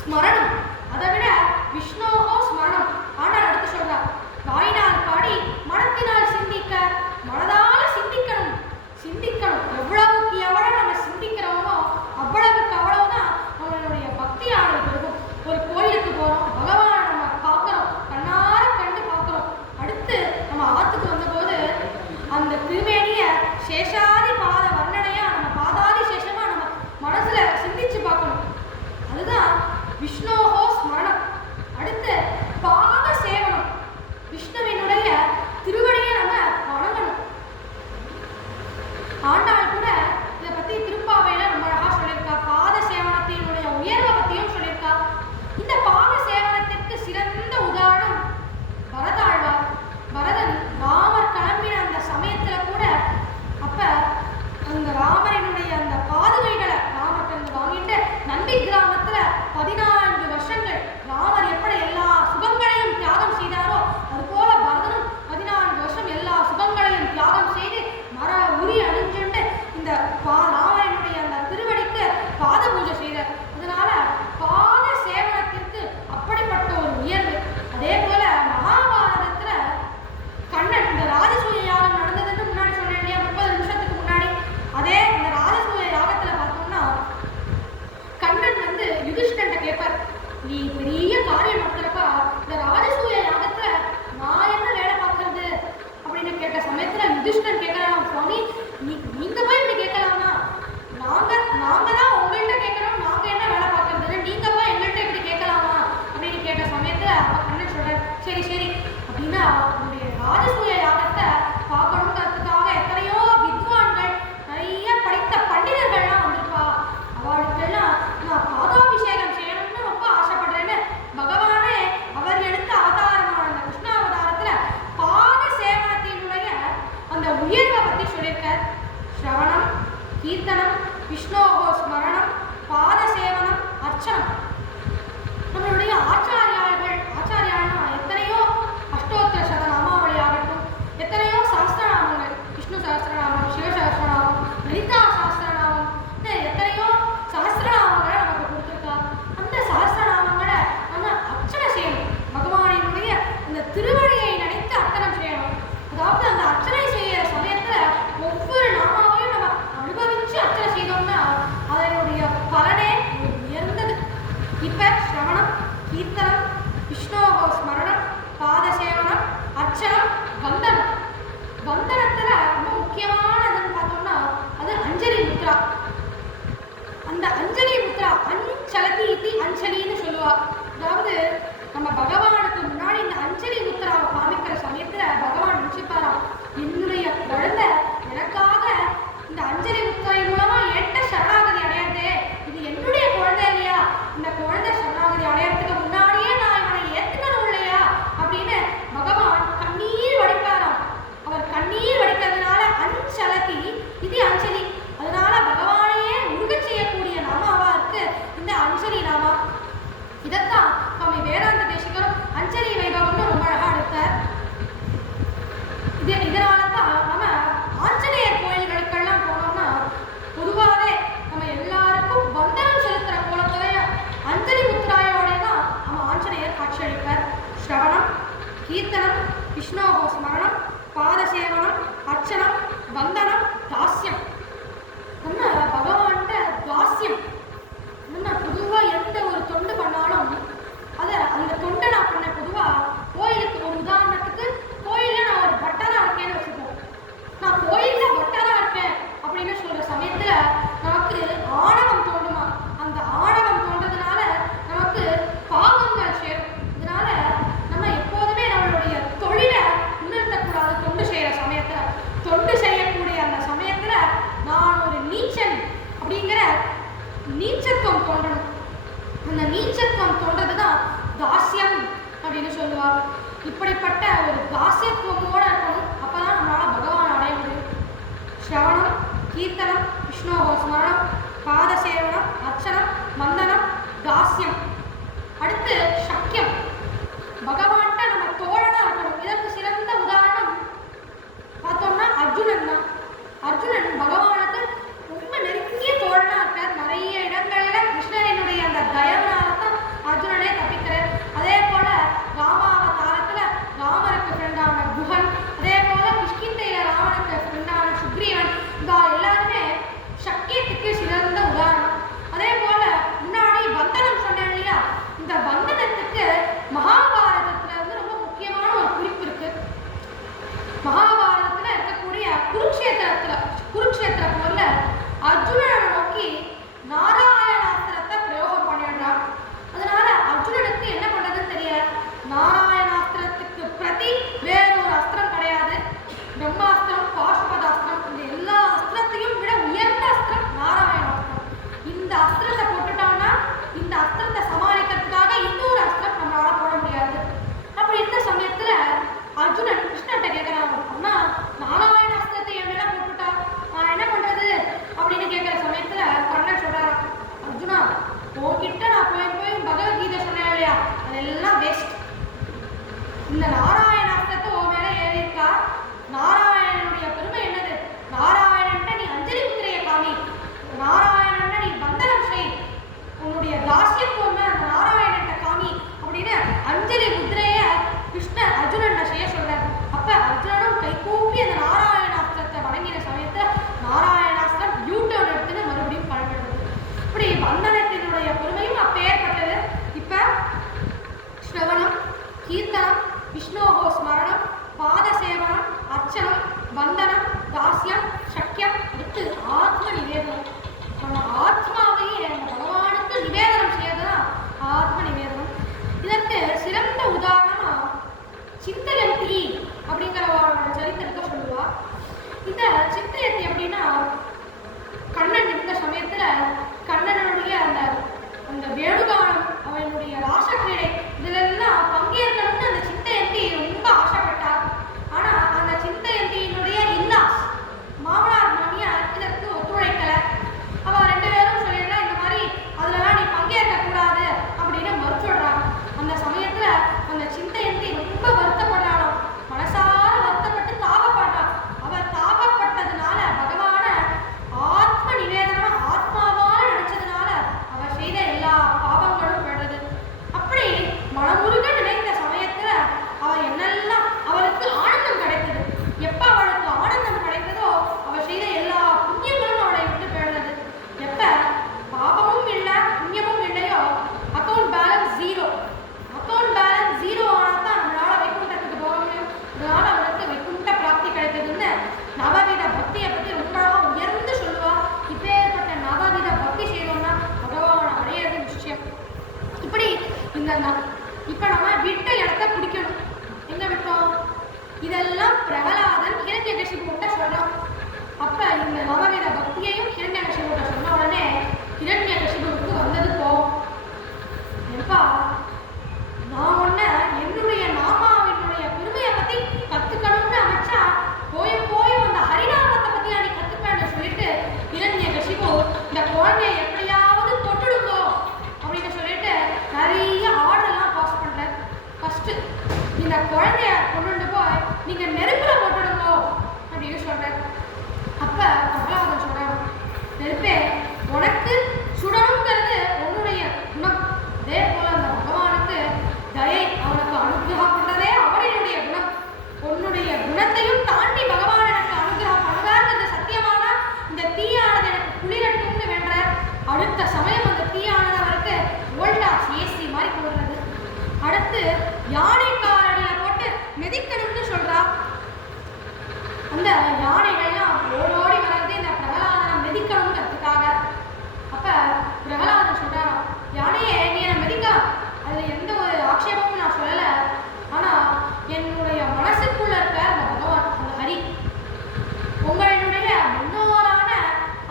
ஸ்மரணம் அதை விட விஷ்ணோஹோ ஸ்மரணம். ஆனால் அடுத்து சொல்றார், வாயினால் பாடி மனத்தினால் சிந்திக்க, மனதால சிந்திக்கணும். எவ்வளவுக்கு எவ்வளவு நம்ம சிந்திக்கிறோமோ அவ்வளவுக்கு அவ்வளவுதான் நம்மளுடைய பக்தியானது பெருகும். ஒரு கோயிலுக்கு போறோம், பகவானை நம்ம பார்க்கிறோம், கண்ணார கண்டு பார்க்கிறோம். அடுத்து நம்ம ஆத்துக்கு வந்தபோது அந்த திருமேனிய சேஷாதி பாத வர்ணனையா நம்ம பாதாதி சேஷமா நம்ம மனசுல சிந்திச்சு பார்க்கணும். அதுதான் விஷ்ணோஹோ ஸ்மரணம். அடுத்து பாத சேவனம். விஷ்ணுவினுடைய திருவடியை நம்ம வணங்கணும். ஆண்டாள் கூட இதை பத்தி திருப்பாவையில ரொம்ப அழகா சொல்லியிருக்கா. பாத சேவனத்தினுடைய உயர்வை பத்தியும் சொல்லியிருக்கா. இந்த பாத சேவனத்திற்கு சிறந்த உதாரணம் பரதாழ்வார். பரதன் ராமர் கிளம்பின அந்த சமயத்துல கூட அப்ப அந்த ராமரினுடைய அந்த பாதுகைகளை ராமர்கிட்ட வாங்கிட்டு நந்தி கிராமத்துல 14 வருஷங்கள் ராமர் எப்படி எல்லா சுகங்களையும் தியாகம் செய்தாரோ அதுபோல பரதனும் 14 வருஷம் எல்லா சுகங்களையும் தியாகம் செய்து மர உரி அணிஞ்சுட்டு இந்த ராமரினுடைய அந்த திருவடிக்கு பாத பூஜை செய்தார். அதனால பாத சேவனத்திற்கு அப்படிப்பட்ட ஒரு உயர்வு. அதே போல மகாபாரதத்துல கண்ணன் இந்த ராஜசூய யாகம் நடந்ததுன்னு முன்னாடி சொன்னேன் இல்லையா, 30 நிமிஷத்துக்கு முன்னாடி. அதே இந்த ராஜசூய யாகத்துல பார்த்தோம்னா கண்ணன் வந்து யுதிஷ்டன்ட்ட கேட்பார், நீ பெரிய காரியம் நடத்துறப்பா இந்த ராஜசூய யாகத்துல நான் என்ன வேலை பார்க்கறது அப்படின்னு கேட்ட சமயத்துல யுதிஷ்டன் கேட்கலாம், சுவாமி நீங்க போய் இப்படி கேட்கலாமா? நாங்க தான் உங்கள்கிட்ட கேட்கறோம், நாங்க என்ன வேலை பார்க்கறது, நீங்க போய் எங்கள்கிட்ட இப்படி கேட்கலாமா அப்படின்னு கேட்ட சமயத்துல அப்ப கண்ணன் சொல்றாரு, சரி சரி அப்படின்னா உங்களுடைய ராஜசூய யாகத்தை பார்க்கணுங்கிறதுக்காக எத்தனையோ வித்வான்கள் நிறைய படித்த பண்டிதர்கள்லாம் வந்திருப்பா. அவளுக்கெல்லாம் நான் பாதாபிஷேகம் செய்யணும்னு ரொம்ப ஆசைப்படுறேன்னு பகவானே அவர் எடுத்த அவதாரமான அந்த கிருஷ்ண அவதாரத்துல பாத சேவனத்தினுடைய அந்த உயர்வை பத்தி சொல்லியிருக்கார். ஸ்ரவணம், கீர்த்தனம், விஷ்ணோஹோ ஸ்மரணம், பாத சேவனம், அர்ச்சனம். நம்மளுடைய ஆச்சாரியாள்னா எத்தனையோ அஷ்டோத்தர சதநாமாவளி ஆகட்டும், எத்தனையோ சாஸ்திரநாமங்கள், விஷ்ணு சஹஸ்ரநாமம், சிவ சஹஸ்ரநாமம், லலிதா சஹஸ்ரநாமம், எத்தனையோ சஹஸ்ரநாமங்களை நமக்கு கொடுத்துருக்கா. அந்த சஹஸ்ரநாமங்களை நம்ம அர்ச்சனை செய்யணும். பகவானினுடைய அந்த திருவடியை நினைத்து அர்ச்சனம் செய்யணும். அதாவது அந்த அர்ச்சனை செய்யற சமயத்துல ஒவ்வொரு நாமாவையும் நம்ம அனுபவிச்சு அர்ச்சனை செய்தோம்னா அதனுடைய பலனே உயர்ந்தது. இப்ப ஸ்ரவணம், கீர்த்தனம், நீச்சத்துவம் தோன்றதுதான் தாஸ்யம் அப்படின்னு சொல்லுவார். இப்படிப்பட்ட ஒரு தாஸ்யத்துவமோட இருக்கணும். அப்பதான் நம்மளால பகவான் அடைய முடியும். ஸ்ரவணம், கீர்த்தனம், விஷ்ணு ஸ்மரணம், பாத சேவனம், அர்ச்சனம், வந்தனம், தாஸ்யம். அடுத்து சக்கியம், பகவான்கிட்ட நம்ம தோழனா இருக்கணும். இதற்கு சிறந்த உதாரணம் பார்த்தோம்னா அர்ஜுனன் தான். அர்ஜுனன் பகவானுக்கு ரொம்ப நெருங்கிய தோழனா இருக்கார். நிறைய இடங்கள்ல கிருஷ்ணனுடைய அந்த தயவுனால தான் அர்ஜுனனே தப்பிக்கிறார். அதே போல ராமாவதாரத்துல ராமருக்கு ஃப்ரெண்டான குஹன், அதே போல கிஷ்கிந்தையில ராவனுக்கு ஃப்ரெண்டான சுக்ரீவன், இவா எல்லாருமே சக்கியத்துக்கு சிறந்த உதாரணம். அதே போல முன்னாடி வந்தனம் சொன்னேன் இல்லையா, இந்த வந்தனத்துக்கு மகாபாரதத்துல இருந்து ரொம்ப முக்கியமான ஒரு குறிப்பு இருக்கு. மகாபாரதத்துல இருக்கக்கூடிய குருக்ஷேத்திர போர்ல அர்ஜுனனை நோக்கி நாராயணாஸ்திரத்தை பிரயோகம் பண்ணிடுறான். அதனால அர்ஜுனனுக்கு என்ன பண்றதுன்னு தெரியாது. நாராயணாஸ்திரத்துக்கு பிரதி வேறொரு அஸ்திரம் கிடையாது. பிரம்மாஸ்திரம், பாசுபதாஸ்திரம், இந்த எல்லா அஸ்திரத்தையும் விட உயர்ந்த அஸ்திரம் நாராயணாஸ்திரம். இந்த அஸ்திரத்தை போட்டுட்டோம்னா இந்த அஸ்திரத்தை சமாளிக்கிறதுக்காக இன்னொரு அஸ்திரம் நம்மளால போட முடியாது. அப்படி இந்த சமயத்துல அர்ஜுனன் கிருஷ்ணன்ட்ட கேட்கிறான், அண்ணா நாராயணாஸ்திரத்தை என் மேல போட்டுட்டா நான் என்ன பண்றது அப்படின்னு கேட்கிற சமயத்துல கண்ணன் சொல்றாரு, அர்ஜுனா உன்கிட்ட நான் போய் பகவத்கீதை சொன்னேன் இல்லையா, அதெல்லாம் வேஸ்ட். இந்த நாராயணாஸ்திரத்தை உன் மேல ஏறி இருக்கா. நாராயணனுடைய பெருமை என்னது? நாராயணன்ட்ட நீ அஞ்சலி முத்திரையை காமி, நாராயணன்ட்ட நீ வந்தனம் செய், உன்னுடைய தாஸ்யத்துவம் அந்த நாராயணன்ட்ட காமி அப்படின்னு அஞ்சலி முத்திரைய கிருஷ்ணர் அர்ஜுனன் செய்ய சொல்றார். அப்ப அர்ஜுனனும் கை கூப்பி அந்த நாராயணாஸ்திரத்தை வணங்கின சமயத்துல நாராயணாஸ்திரம் யூட்டர்ன் எடுத்துன்னு மறுபடியும் பழகிறது. இப்படி வந்தனத்தினுடைய பெருமையும் அப்பேற்பட்டது. இப்ப ஸ்ரவணம், கீர்த்தனம், விஷ்ணோகோ ஸ்மரணம், பாத சேவனம், அர்ச்சனம், வந்தனம், தாஸ்யம், சக்கியம், அடுத்து ஆத்ம நிவேதனம். நம்ம ஆத்மாவையே அந்த பகவானுக்கு நிவேதனம் செய்யறதுதான் ஆத்ம நிவேதனம். இதற்கு சிறந்த உதாரணமா சித்தயந்தி அப்படிங்கிறவரோட சரித்திரத்தை சொல்லுவா. இந்த சித்தயந்தி அப்படின்னா கண்ணன் இருந்த சமயத்துல கண்ணனுடைய அந்த வேணுகானம், அவனுடைய ராசக்கிரீடை இதெல்லாம் பங்கேற்கணும்னு அந்த சித்தயந்தி ரொம்ப ஆசைப்பட்டார். ஆனா அந்த சித்தயந்தியினுடைய இல்லாஸ் மாமனார் மாமியார் இதற்கு ஒத்துழைக்கல. அவ ரெண்டு பேரும் சொல்லிடலாம், இந்த மாதிரி அதுலலாம் நீ பங்கேற்க கூடாது அப்படின்னு மறுச்சுடுறாங்க. அந்த சமயத்துல அந்த சித்தயந்தி ரொம்ப வருத்தப்படுறாளாம். மனசார வருத்தப்பட்டு தாபப்பட்டான். அவர் தாபப்பட்டதுனால பகவான ஆத்ம நிவேதனமா ஆத்மாவான நினைச்சதுனால அவர் செய்த எல்லா பாவங்களும் விடுறது. அப்படி மனமுருக நினைத்த சமயத்துல அவள் என்னெல்லாம் அவளுக்கு ஆனந்தம் கிடைத்தது. எப்ப அவளுக்கு ஆனந்தம் கிடைத்ததோ அவள் செய்த எல்லா புண்ணியங்களும் அவளை விட்டு போயிடுறது. எப்ப பாவமும் இல்லை புண்ணியமும் இல்லையோ account balance zero. Account balance zero ஆனால் தான் நம்மளால வைகுண்டத்துக்கு போக முடியும். அதனால அவளுக்கு வைகுண்ட பிராப்தி கிடைத்ததுன்னு நவவித பக்தியை பற்றி ரொம்ப உயர்ந்து சொல்லுவா. இப்பேற்பட்ட நவவித பக்தி செய்தோம்னா பகவான் அடையிறது நிச்சயம். இப்படி இப்ப நம்ம விட்ட இடத்த பிடிக்கணும். எங்க விட்டோம்? இதெல்லாம் பிரகலாதன் ஹிரண்யகசிபுட்ட சொல்றான். அப்ப இந்த நவவித பக்தியையும் ஹிரண்யகசிபுட்ட சொன்ன உடனே ஹிரண்யகசிபுவுக்கு வந்தது போகும். எப்பா நான் ஒன்ன என்னுடைய நாமாவினுடைய பெருமையை பத்தி கத்துக்கணும்னு அமைச்சா போய் அந்த ஹரிநாமத்தை பத்தி நான் கத்துப்பேன்னு சொல்லிட்டு ஹிரண்யகசிபு இந்த குழந்தைய எப்படியாவது தொட்டுடுங்கோ அப்படின்னு சொல்லிட்டு நிறைய ஆர்டர்லாம் பாஸ் பண்றார். ஃபர்ஸ்ட் இந்த குழந்தைய கொண்டு போய் நீங்க நெருப்புல போட்டுடுங்கோ அப்படின்னு சொல்றாரு. அப்ப பிரகலாதன் சொல்றாரு, நெருப்பே உனக்கு சுடணுங்கிறது உன்னுடைய குணம். அதே போல அந்த பகவானுக்கு தயை, அவனுக்கு அனுகிரகம் பண்றதே அவனுடைய குணம். உன்னுடைய குணத்தையும் தாண்டி பகவான் எனக்கு அனுகிரகம் பண்ணுவார்ங்கிறது சத்தியமானா இந்த தீயானது எனக்கு குளிரட்டும்னு வேண்ட அடுத்த சமயம் அந்த தீயானது அவருக்கு வோல்டாஸ் ஏசி மாதிரி போடுறது. அடுத்து யானை காலடியில போட்டு மிதிக்கணும்னு சொல்றா. அந்த யானைகள்லாம் ஓடோடி வளர்ந்து இந்த பிரகலாதனை மிதிக்கணுங்கிறதுக்காக. அப்ப பிரகலாதன் சொல்றா, யானையே நீ என்ன மிதிக்கலாம், அதுல எந்த ஒரு ஆட்சேபமும் நான் சொல்லல. ஆனா என்னுடைய மனசுக்குள்ள இருக்க அந்த பகவான், அந்த ஹரி, உங்களுடைய முன்னோரான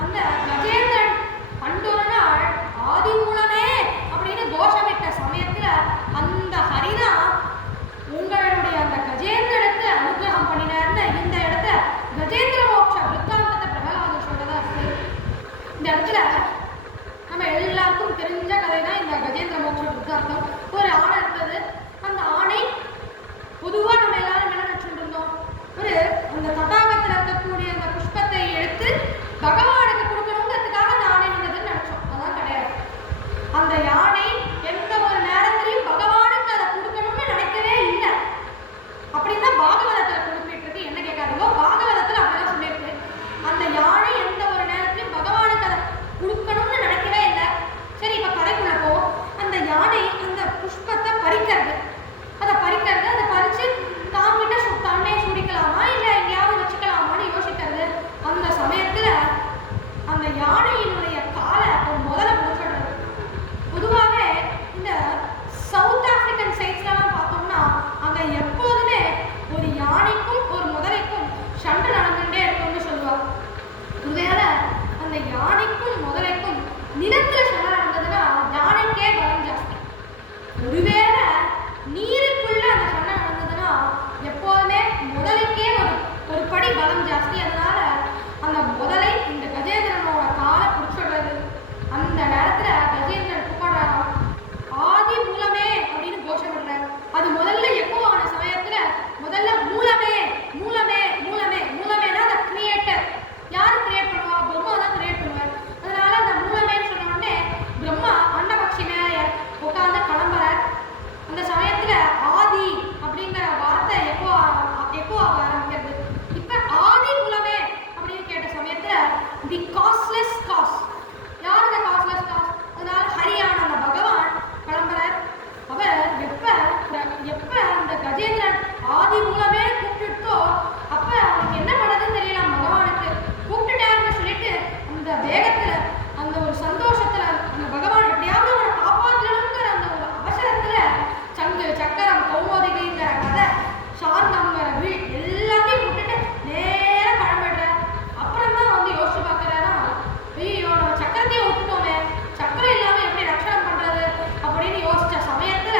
அந்த கஜேந்திரன் பண்டொரு நாள் ஆதி மூலமே அப்படின்னு கோஷம் இந்த இடத்துல நம்ம எல்லாருக்கும் தெரிஞ்ச கதை தான் இந்த கஜேந்திர மோட்ச விருத்தாந்தம். ஒரு ஆணை இருந்தது. அந்த ஆணை பொதுவாக நம்ம எல்லாரும் என்ன நினைச்சுட்டு இருந்தோம், ஒரு அந்த தடாகத்தில் இருக்கக்கூடிய அந்த புஷ்பத்தை எடுத்து பகவானுக்கு கொடுக்கணுங்கிறதுக்காக அந்த ஆணை வந்ததுன்னு நினைச்சோம். அதான் கிடையாது. அந்த யானை எந்த ஒரு நேரத்திலையும் பகவானுக்கு அதை கொடுக்கணும்னு நினைக்கவே இல்லை. அப்படின்னா பாகவதத்தில் குறிப்பிட்டு இருக்கு. என்ன கேட்காதீங்க, பாகவதத்தில் அப்படிதான் சொல்லியிருக்கு. அந்த யானை எந்த ஒரு நேரத்திலையும் பகவானுக்கு அதை கொடுக்கணும்னு நினைக்கவே இல்லை. சரி, இப்ப கரைக்குள்ள போ. அந்த யானை அந்த புஷ்பத்தை பறிக்கிறது. அதை பறிச்சு தாங்கிட்ட தன்னே சுடிக்கலாமா இல்லை எங்கேயாவது வச்சுக்கலாமான்னு யோசிக்கிறது. அந்த சமயத்துல அந்த யானையினுடைய காலை முதல்ல முடிச்சிடுறது. பொதுவாக இந்த சவுத் ஆப்பிரிக்கன் சைட்ஸ்லாம் பார்த்தோம்னா அங்க எப்போதுமே ஒரு யானைக்கும் ஒரு முதலைக்கும் சண்டை நடந்துட்டே இருக்கும்னு சொல்லுவாங்க. ஒருவேளை அந்த யானைக்கும் முதலைக்கும் நிலத்துல சண்டை நடந்ததுன்னா யானைக்கே பலம் ஜாஸ்தி. ஒருவேளை நீருக்குள்ள அந்த சண்டை நடந்ததுன்னா எப்போதுமே முதலைக்கே ஒரு படி பலம் ஜாஸ்தி. அதனால அந்த முதலை இந்த கஜேந்திரனோட காலை பிடிச்சிடுறது. அந்த நேரத்துல கஜேந்திரன் கூப்பிடுறாங்க, ஆதி மூலமே அப்படின்னு கோஷப்படுறாரு. அது முதல்ல எப்போ ஆன சமயத்துல முதல்ல மூலமே மூலமே மூலமே மூலமேனா அந்த கிரியேட்டர். யாரு கிரியேட் பண்ணுவா? பிரம்மா தான் கிரியேட் பண்ணுவார். அதனால அந்த மூலமேன்னு சொன்ன உடனே பிரம்மா அண்டபக்ஷி மேல உட்காந்து கிளம்புறார். அந்த சமயத்துல ஆதி அப்படிங்கிற வார்த்தை எப்போ ஆரம்பிக்கிறது. இப்ப ஆதி மூலமே அப்படின்னு கேட்ட சமயத்துல தி காஸ்ட்லெஸ் காஸ். யார் இந்த காஸ்ட்லெஸ் காஸ்? அதனால ஹரியான அந்த பகவான் கிளம்புறார். அவர் எப்ப அந்த கஜேந்திரன் ஆதி மூலமே கூப்பிட்டுட்டோ அப்ப அவனுக்கு என்ன பண்ணதுன்னு தெரியல. பகவானுக்கு கூப்பிட்டுட்டாருன்னு சொல்லிட்டு அந்த வேகத்துல அந்த ஒரு சந்தோஷத்துல அந்த பகவான் எப்படியாவது அவனை காப்பாற்றணுங்கிற அந்த ஒரு அவசரத்துல சங்கு சக்கரம் கௌமோதிகிங்கிற கதை சார்ந்தங்கிற எல்லாத்தையும் விட்டுட்டு நேர கிளம்பிடுற. அப்புறம் தான் வந்து யோசிச்சு பார்க்கறாரா, ஐயோ நம்ம சக்கரத்தையே விட்டுட்டோமே, சக்கரம் இல்லாம எப்படி ரட்சணம் பண்றது அப்படின்னு யோசிச்ச சமயத்துல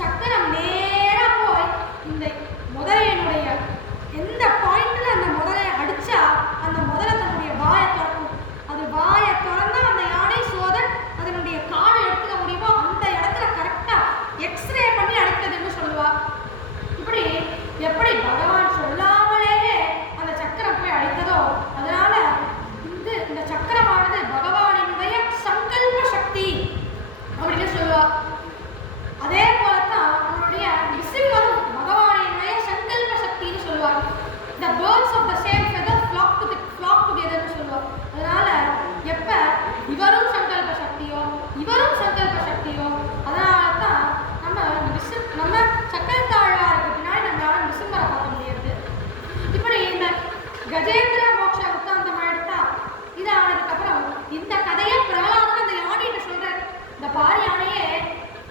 சக்கரம் நேரா போய் இந்த முதலையினுடைய எந்த பாயிண்ட்ல அந்த முதலையை அடிச்சா அந்த முதலை தன்னுடைய வாயை திறக்கும். அது வாயை திறந்தா அந்த யானை சோதன் அதனுடைய காலை எடுத்துக்க முடியுமோ அந்த இடத்துல கரெக்டா எக்ஸ்ரே பண்ணி அடிக்கிறதுன்னு சொல்லுவா. இப்படி எப்படி பகவான் சொல்லாமலேயே அந்த சக்கரம் போய் அடித்ததோ அதனால இந்த சக்கரமானது பகவானினுடைய சங்கல்ப சக்தி அப்படின்னு சொல்லுவா. அதே போலத்தான் அவனுடைய நிசிம்மரும் பகவானினுடைய சங்கல்ப சக்தின்னு சொல்லுவார். The birds of the same feather flock togetherன்னு சொல்லுவார். அதனால எப்ப இவரும் சங்கல்ப சக்தியோ அதனால தான் நம்ம சக்கரத்தாழ்வாருக்கு பின்னாடி நம்மளால நிசிம்மரை பார்க்க முடியாது. இப்படி இந்த கஜேந்திர மோட்ச விருத்தாந்தம் எடுத்தா இது ஆனதுக்கப்புறம் இந்த கதையை பிரகலாதன் அந்த யானைகிட்ட சொல்றார். இந்த பாரி யானையே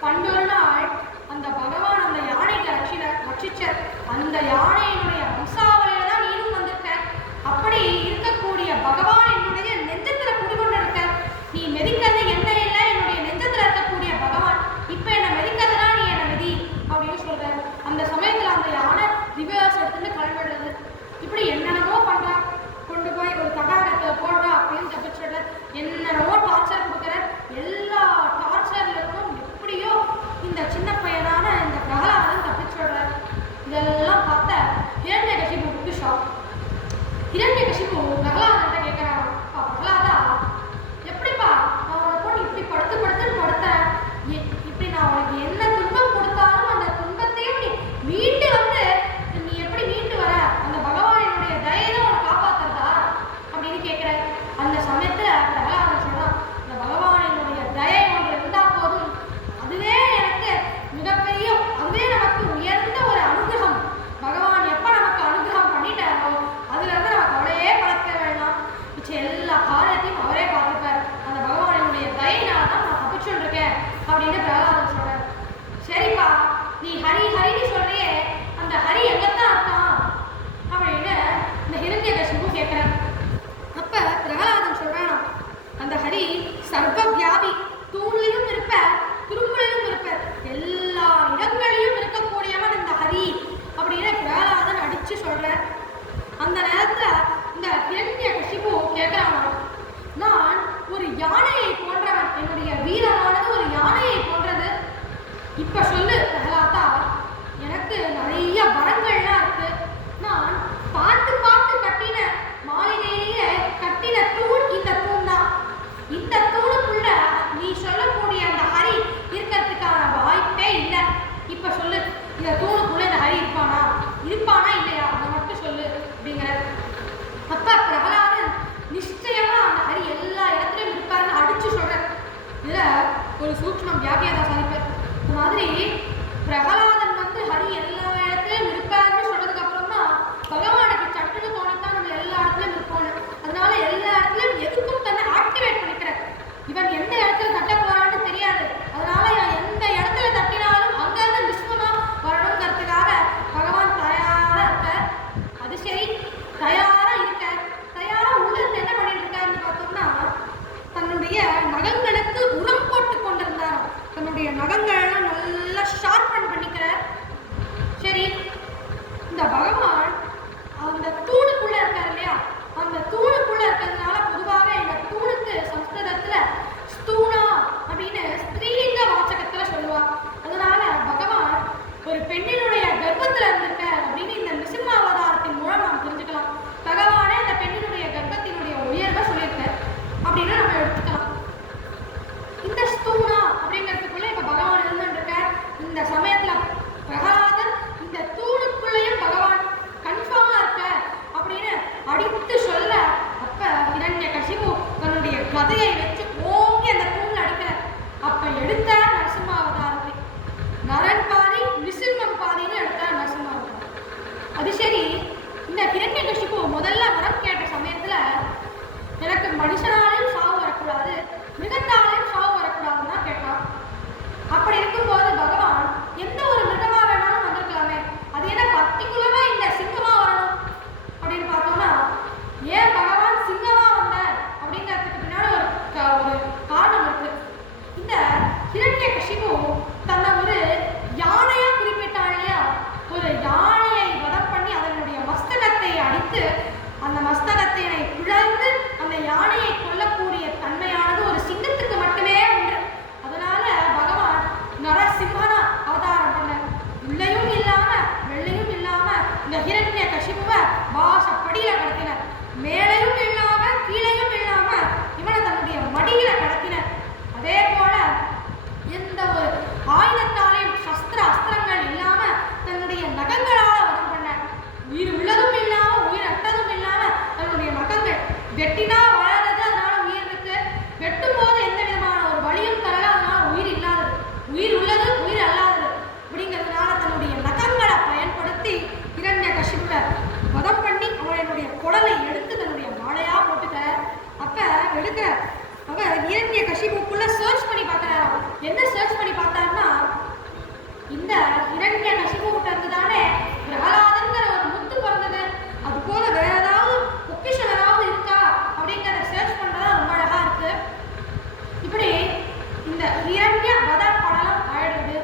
பண்டொரு நாள் அந்த பகவான் அந்த யானைக்கு ரட்சிச்சார். அந்த யானையினுடைய வம்சாவளியில தான் நீனும் வந்திருக்க. அப்படி இருக்கக்கூடிய பகவான் என்னுடைய நெஞ்சத்துல குடிகொண்டு இருக்க. நீ மெதிக்கிறது என்ன இல்லை, என்னுடைய நெஞ்சத்துல இருக்கக்கூடிய பகவான். இப்ப என்ன மெதிக்கிறதுனா நீ என்ன மெதி அப்படின்னு சொல்றாரு. அந்த சமயத்துல அந்த யானை ரிவர்ஸ் எடுத்துட்டு கிளம்பிடுறது. இப்படி என்னென்னமோ பண்றா. கொண்டு போய் ஒரு தடாகத்தை போடுறா அப்படின்னு தப்பிச்சிடுற. என்னென்னமோ டார்ச்சர் கொடுக்குற. எல்லா டார்ச்சர்ல இருந்தும் எப்படியோ இந்த சின்ன பையனான இந்த பிரகலாதன் தப்பிச்சுடுற. இதெல்லாம் பார்த்த ஒரு சூட்சமம் வியாக்கியாதா சாதிப்பார். இந்த மாதிரி பிரகலாதன் வந்து ஹரி எல்லா இடத்துலயும் இருப்பாருன்னு சொன்னதுக்கு அப்புறம் தான் பகவானுக்கு சட்டுன்னு தோணத்தான் நம்ம எல்லா இடத்துலயும் இருப்போம். அதனால எல்லா இடத்துலயும் எதுக்கும் தன்னை ஆக்டிவேட் பண்ணிக்கிறார். இவன் எந்த இடத்துல தட்ட போறான்னு தெரியாது, அதனால இவன் எந்த இடத்துல தட்டினாலும் அங்கிருந்து நிச்சயமா வரணுங்கிறதுக்காக பகவான் தயாரா இருக்கார். அது சரி, தயாரா இருக்கார். தயாரா உள்ள இருந்து என்ன பண்ணிட்டு இருக்காருன்னு பார்த்தோம்னா தன்னுடைய நகங்களுக்கு உரம் போட்டு கொண்டிருந்தார். தன்னுடைய நகங்கள் எல்லாம் நல்லா ஷார்பன் பண்ணிக்கிறார். சரி, இந்த பகவான் அந்த தூணுக்குள்ள இருக்கார் இல்லையா, அந்த தூணுக்குள்ள இருக்கிறதுனால பொதுவாக இந்த தூணுக்கு சம்ஸ்கிருதத்துல ஸ்தூணா அப்படின்னு ஸ்திரீலிங்க வாசகத்துல சொல்லுவார். அதனால பகவான் ஒரு பெண்ணினுடைய கர்ப்பத்துல இருந்திருக்கார் அப்படின்னு இந்த நிசிம்ம அவதாரத்தின் மூலம் நாம் தெரிஞ்சுக்கலாம். பகவானே இந்த பெண்ணினுடைய கர்ப்பத்தினுடைய உயர்வை சொல்லியிருக்கார் அப்படின்னு நம்ம எடுத்துக்கலாம். இந்த ஸ்தூணா அப்படிங்கிறதுக்குள்ள இப்ப பகவான் இருந்துருக்கார். இந்த சமயத்துல பிரகலாதன் இந்த தூணுக்குள்ளேயும் பகவான் கன்ஃபார்மா இருக்கார் அப்படின்னு அடித்து சொல்ல, அப்ப ஹிரண்யகசிபு தன்னுடைய கதையை வச்சு ஓங்கி அந்த தூண்ல அடிக்கிறார். அப்ப எடுத்தார் நரசிம்ம அவதாரத்தை. நரன் பாதி நிசிம்மம் பாதின்னு எடுத்தார் நரசிம்ம அவதாரம். அது சரி, இந்த ஹிரண்யகசிபு முதல்ல வரம் கேட்ட சமயத்துல எனக்கு மனுஷனாலையும் சாவு வரக்கூடாது, மிருகத்தாலையும் சாவு வரக்கூடாதுன்னு தான் கேட்டான். அப்படி இருக்கும்போது பகவான் எந்த ஒரு மிருகமா வேணாலும் வந்திருக்கலாமே, அது என்ன பர்டிகுலரா இந்த சிங்கமா வரணும் அப்படின்னு பார்த்தோம்னா, ஏன் பகவான் சிங்கமா வந்தார் அப்படிங்கிறதுக்கு பின்னாடி ஒரு காரணம் இருக்கு. இந்த ஹிரண்யகசிபு தன்னை ஒரு யானையா குறிப்பிட்டான் இல்லையா, ஒரு யானையை வதம் பண்ணி அதனுடைய மஸ்தகத்தை அடித்து அந்த மஸ்தகத்தை பிளந்து அந்த யானையை கொல்லக்கூடிய தன்மையானது ஒரு சிங்கத்துக்கு மட்டுமே உண்டு. அதனால பகவான் நரசிம்மனா அவதாரம் பண்ணார். உள்ளையும் இல்லாம வெள்ளையும் இல்லாம இந்த ஹிரண்யகசிபுவை வாசப்படியில கடத்தினார். மேலையும் இல்லாம கீழையும் இல்லாம இவனை தன்னுடைய மடியில கடத்தினார். அதே போல எந்த ஒரு ஆயுதத்தாலையும் சஸ்திர அஸ்திரங்கள் இல்லாம தன்னுடைய நகங்களால வதம் பண்ணார். உயிர் உள்ளதும் இல்லாம உயிர் அற்றதும் இல்லாம தன்னுடைய நகங்கள் வெட்டினா வளர்றது, அதனால உயிர் இருக்கு. வெட்டும் போது எந்த விதமான ஒரு வலியும் தரல, அதனால உயிர் இல்லாதது. உயிர் உள்ளது உயிர் அல்லாதது அப்படிங்கிறதுனால தன்னுடைய நகங்களை பயன்படுத்தி ஹிரண்யகசிபுவை வதம் பண்ணி அவனுடைய குடலை எடுத்து தன்னுடைய மாலையா போட்டுக்கிறார். அப்ப எடுக்கிற அவர் ஹிரண்யகசிபுக்குள்ள சர்ச் பண்ணி பார்க்கிறாராம். என்ன சர்ச் பண்ணி பார்த்தாருன்னா, இந்த ஹிரண்யகசிபுக்கிட்ட இருந்து தானே பிரகலாதன்கிற ஒரு முத்து பிறந்தது, அது போல வேற ஏதாவது பொக்கிஷம் ஏதாவது இருக்கா அப்படிங்கிறத சர்ச் பண்றதா ரொம்ப அழகா இருக்கு. இப்படி இந்த ஹிரண்ய வத படலம் ஆயிடுது.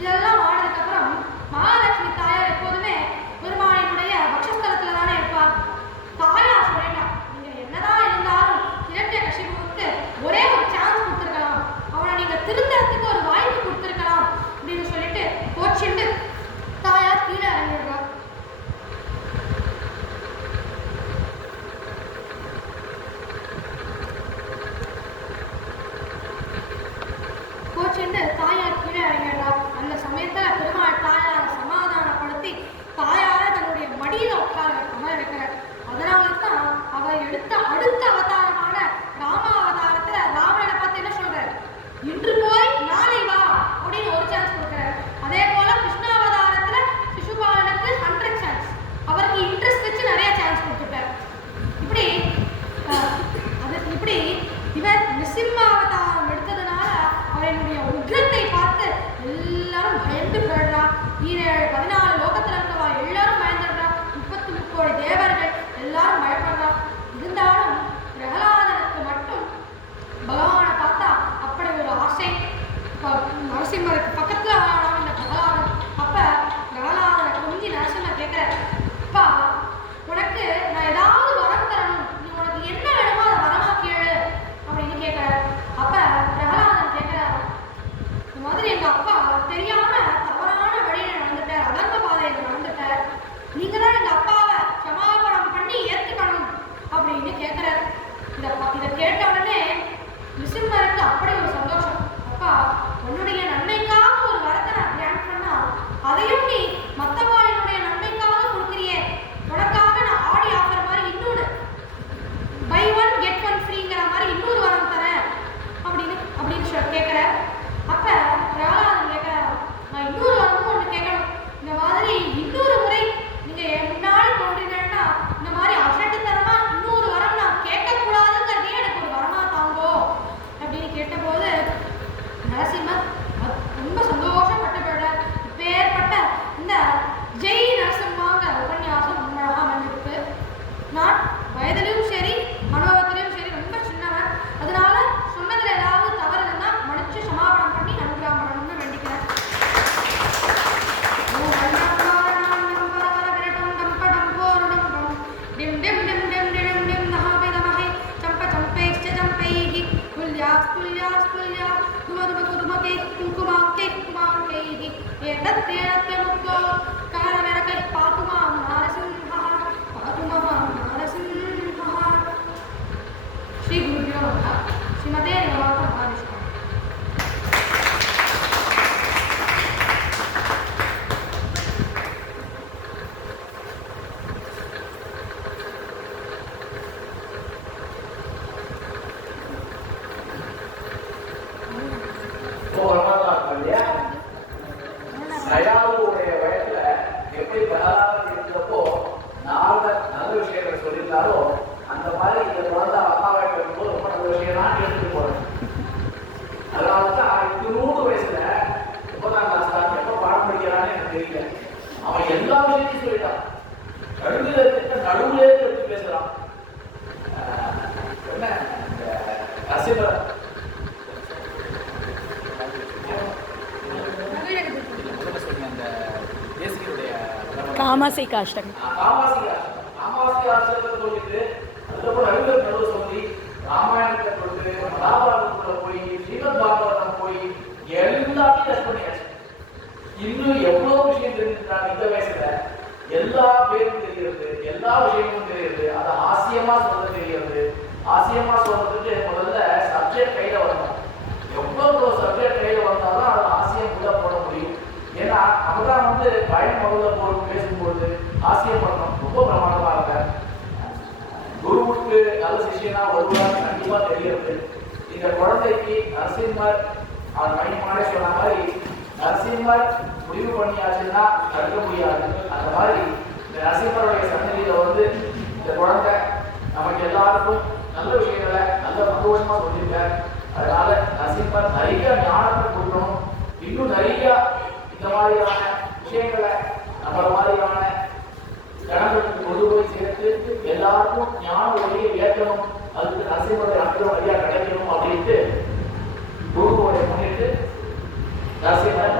இதெல்லாம் ஆனதுக்கு அப்புறம் மகாலட்சுமி தாயார் எப்போதுமே பெருமாளினுடைய பக்ஷஸ்தலத்துல தானே இருப்பார். தாயார் சொல்லிட்டா, நீங்க என்னதான் இருந்தாலும் ஹிரண்யகசிபுவுக்கு ஒரே ஒரு சான்ஸ் கொடுத்துருக்கலாம், அவனை நீங்க திருந்தறதுக்கு ஒரு வாய்ப்பு கொடுத்துருக்கலாம் அப்படின்னு சொல்லிட்டு கோச்சிண்டு தாயார் கீழே இறங்கிடுறார். கோச்சிண்டு தாயார் கீழே இறங்கிடுறார். அந்த சமயத்துல பெருமாள் தாயாரை சமாதானப்படுத்தி தாயாரை தன்னுடைய மடியில உட்கார அமர வைக்கிறார். அதனால தான் அவர் எடுத்த அடுத்த அவதாரமான ராம அவதாரத்துல ராவணனை பார்த்து என்ன சொல்றாரு, இன்று போய் நாளை வா அப்படின்னு ஒரு சான்ஸ் கொடுக்குறாரு. அதே போல கிருஷ்ணாவதாரத்துல சிசுபாலனுக்கு 100 சான்ஸ், அவருக்கு இன்ட்ரெஸ்ட் வச்சு நிறைய சான்ஸ் கொடுத்துட்டார். இப்படி இப்படி இவர் நிசிம்ம அவதாரம் எடுத்ததுனால அவருடைய உக்ரத்தை பார்த்து எல்லாரும் பயந்து போயிடுறா. 14 லோகத்துல இருக்கவா எல்லாரும் பயந்துடுறா. 33 கோடி தேவர்கள் எல்லாரும் பயப்படுறா. இருந்தாலும் பிரகலாதனுக்கு மட்டும் பகவானை பார்த்தா அப்படி ஒரு ஆசை. நரசிம்மருக்கு பக்கத்துல வாழலாம் இந்த பிரகலாதன். அப்ப பிரகலாதனை கொஞ்சி நரசிம்மர் கேட்கிறார், அப்பா உனக்கு நான் ஏதாவது வரம் தரணும், நீ உனக்கு என்ன வேணுமோ அதை வரமா கேளு அப்படின்னு கேட்கிறார். அப்ப பிரகலாதன் கேட்கிறார், இந்த மாதிரி எங்க அப்பா தெரியாம தவறான வழியில நடந்துட்டார், அதர்ம பாதையில தேனத்தே முக்கோ காரமெரகை பாத்துமா நாரசிம்ஹா பாத்துமா நாரசிம்ஹா. ஸ்ரீ குருபியோ நமः. ஸ்ரீமதே நிகமாந்த மகாவிஷ்ணு. தயாளுடைய வயசுல எப்படி பிரகலாதன் இருக்கிறப்போ நாரதர் நல்ல விஷயங்களை சொல்லியிருந்தாரோ அந்த மாதிரி இந்த குழந்தை அப்பாவை இருக்கும்போது ரொம்ப நல்ல விஷயம் தான் எடுத்துட்டு போறேன். அதனாலதான் இத்தினூறு வயசுல 9ஆம் கிளாஸ் தான் எப்ப பாடம் படிக்கிறான்னு எனக்கு தெரியல. அவன் எல்லா விஷயத்தையும் சொல்லிட்டான். நடுவுல எடுத்து பேசுறான். என்ன நரசிம்மர் காமாசி காஷ்டகம் சொல்லிட்டு அதுக்கப்புறம் ரவிவர் நடுவு சொல்லி ராமாயணத்தை கொண்டு மகாபாரதத்துக்குள்ள போய் ஸ்ரீமத் பாகவதம் போய் எல்லாத்தையும் டெஸ்ட் பண்ணியாச்சு. இன்னும் எவ்வளவு விஷயம் தெரிஞ்சுட்டாங்க இந்த வயசுல. எல்லா பேரும் தெரிகிறது, எல்லா விஷயமும் தெரியுது. அதை ஆசியமா சொல்ல தெரிகிறது. ஆசியமா சொல்றதுக்கு முதல்ல சப்ஜெக்ட் கையில வரணும். எவ்வளவு சப்ஜெக்ட் கையில வந்தாலும் அதை ஆசியம் உள்ள போட முடியும். ஏன்னா அப்பதான் பயம் முதல்ல போடும் பேசும்போது ஆசியம் பண்ணணும். ரொம்ப பிரமாதமா இருக்க குருவுக்கு நல்ல சிஷியனா வருவான்னு கண்டிப்பா தெரிகிறது. இந்த குழந்தைக்கு நரசிம்மர் அவன் மையமான சொன்ன மாதிரி நரசிம்மர் முடிவு பண்ணியாச்சுன்னா தடுக்க முடியாது. அந்த மாதிரி இந்த நரசிம்மருடைய சன்னதியில இந்த குழந்தை நமக்கு எல்லாருக்கும் நல்ல விஷயங்களை நல்ல சந்தோஷமா சொல்லியிருக்கார். அதனால நரசிம்மர் நிறைய ஞானத்தை கொடுக்கணும். இன்னும் நிறைய இந்த மாதிரியான விஷயங்களை நம்மள மாதிரியான ஜனங்களுக்கு கொண்டு போய் சேர்த்து எல்லாருக்கும் ஞான ஒளியை ஏற்கணும். அதுக்கு நரசிம்மருடைய அனுகிரகம் நிறையா கிடைக்கணும் அப்படின்ட்டு குருவோட முன்னிட்டு நரசிம்மரை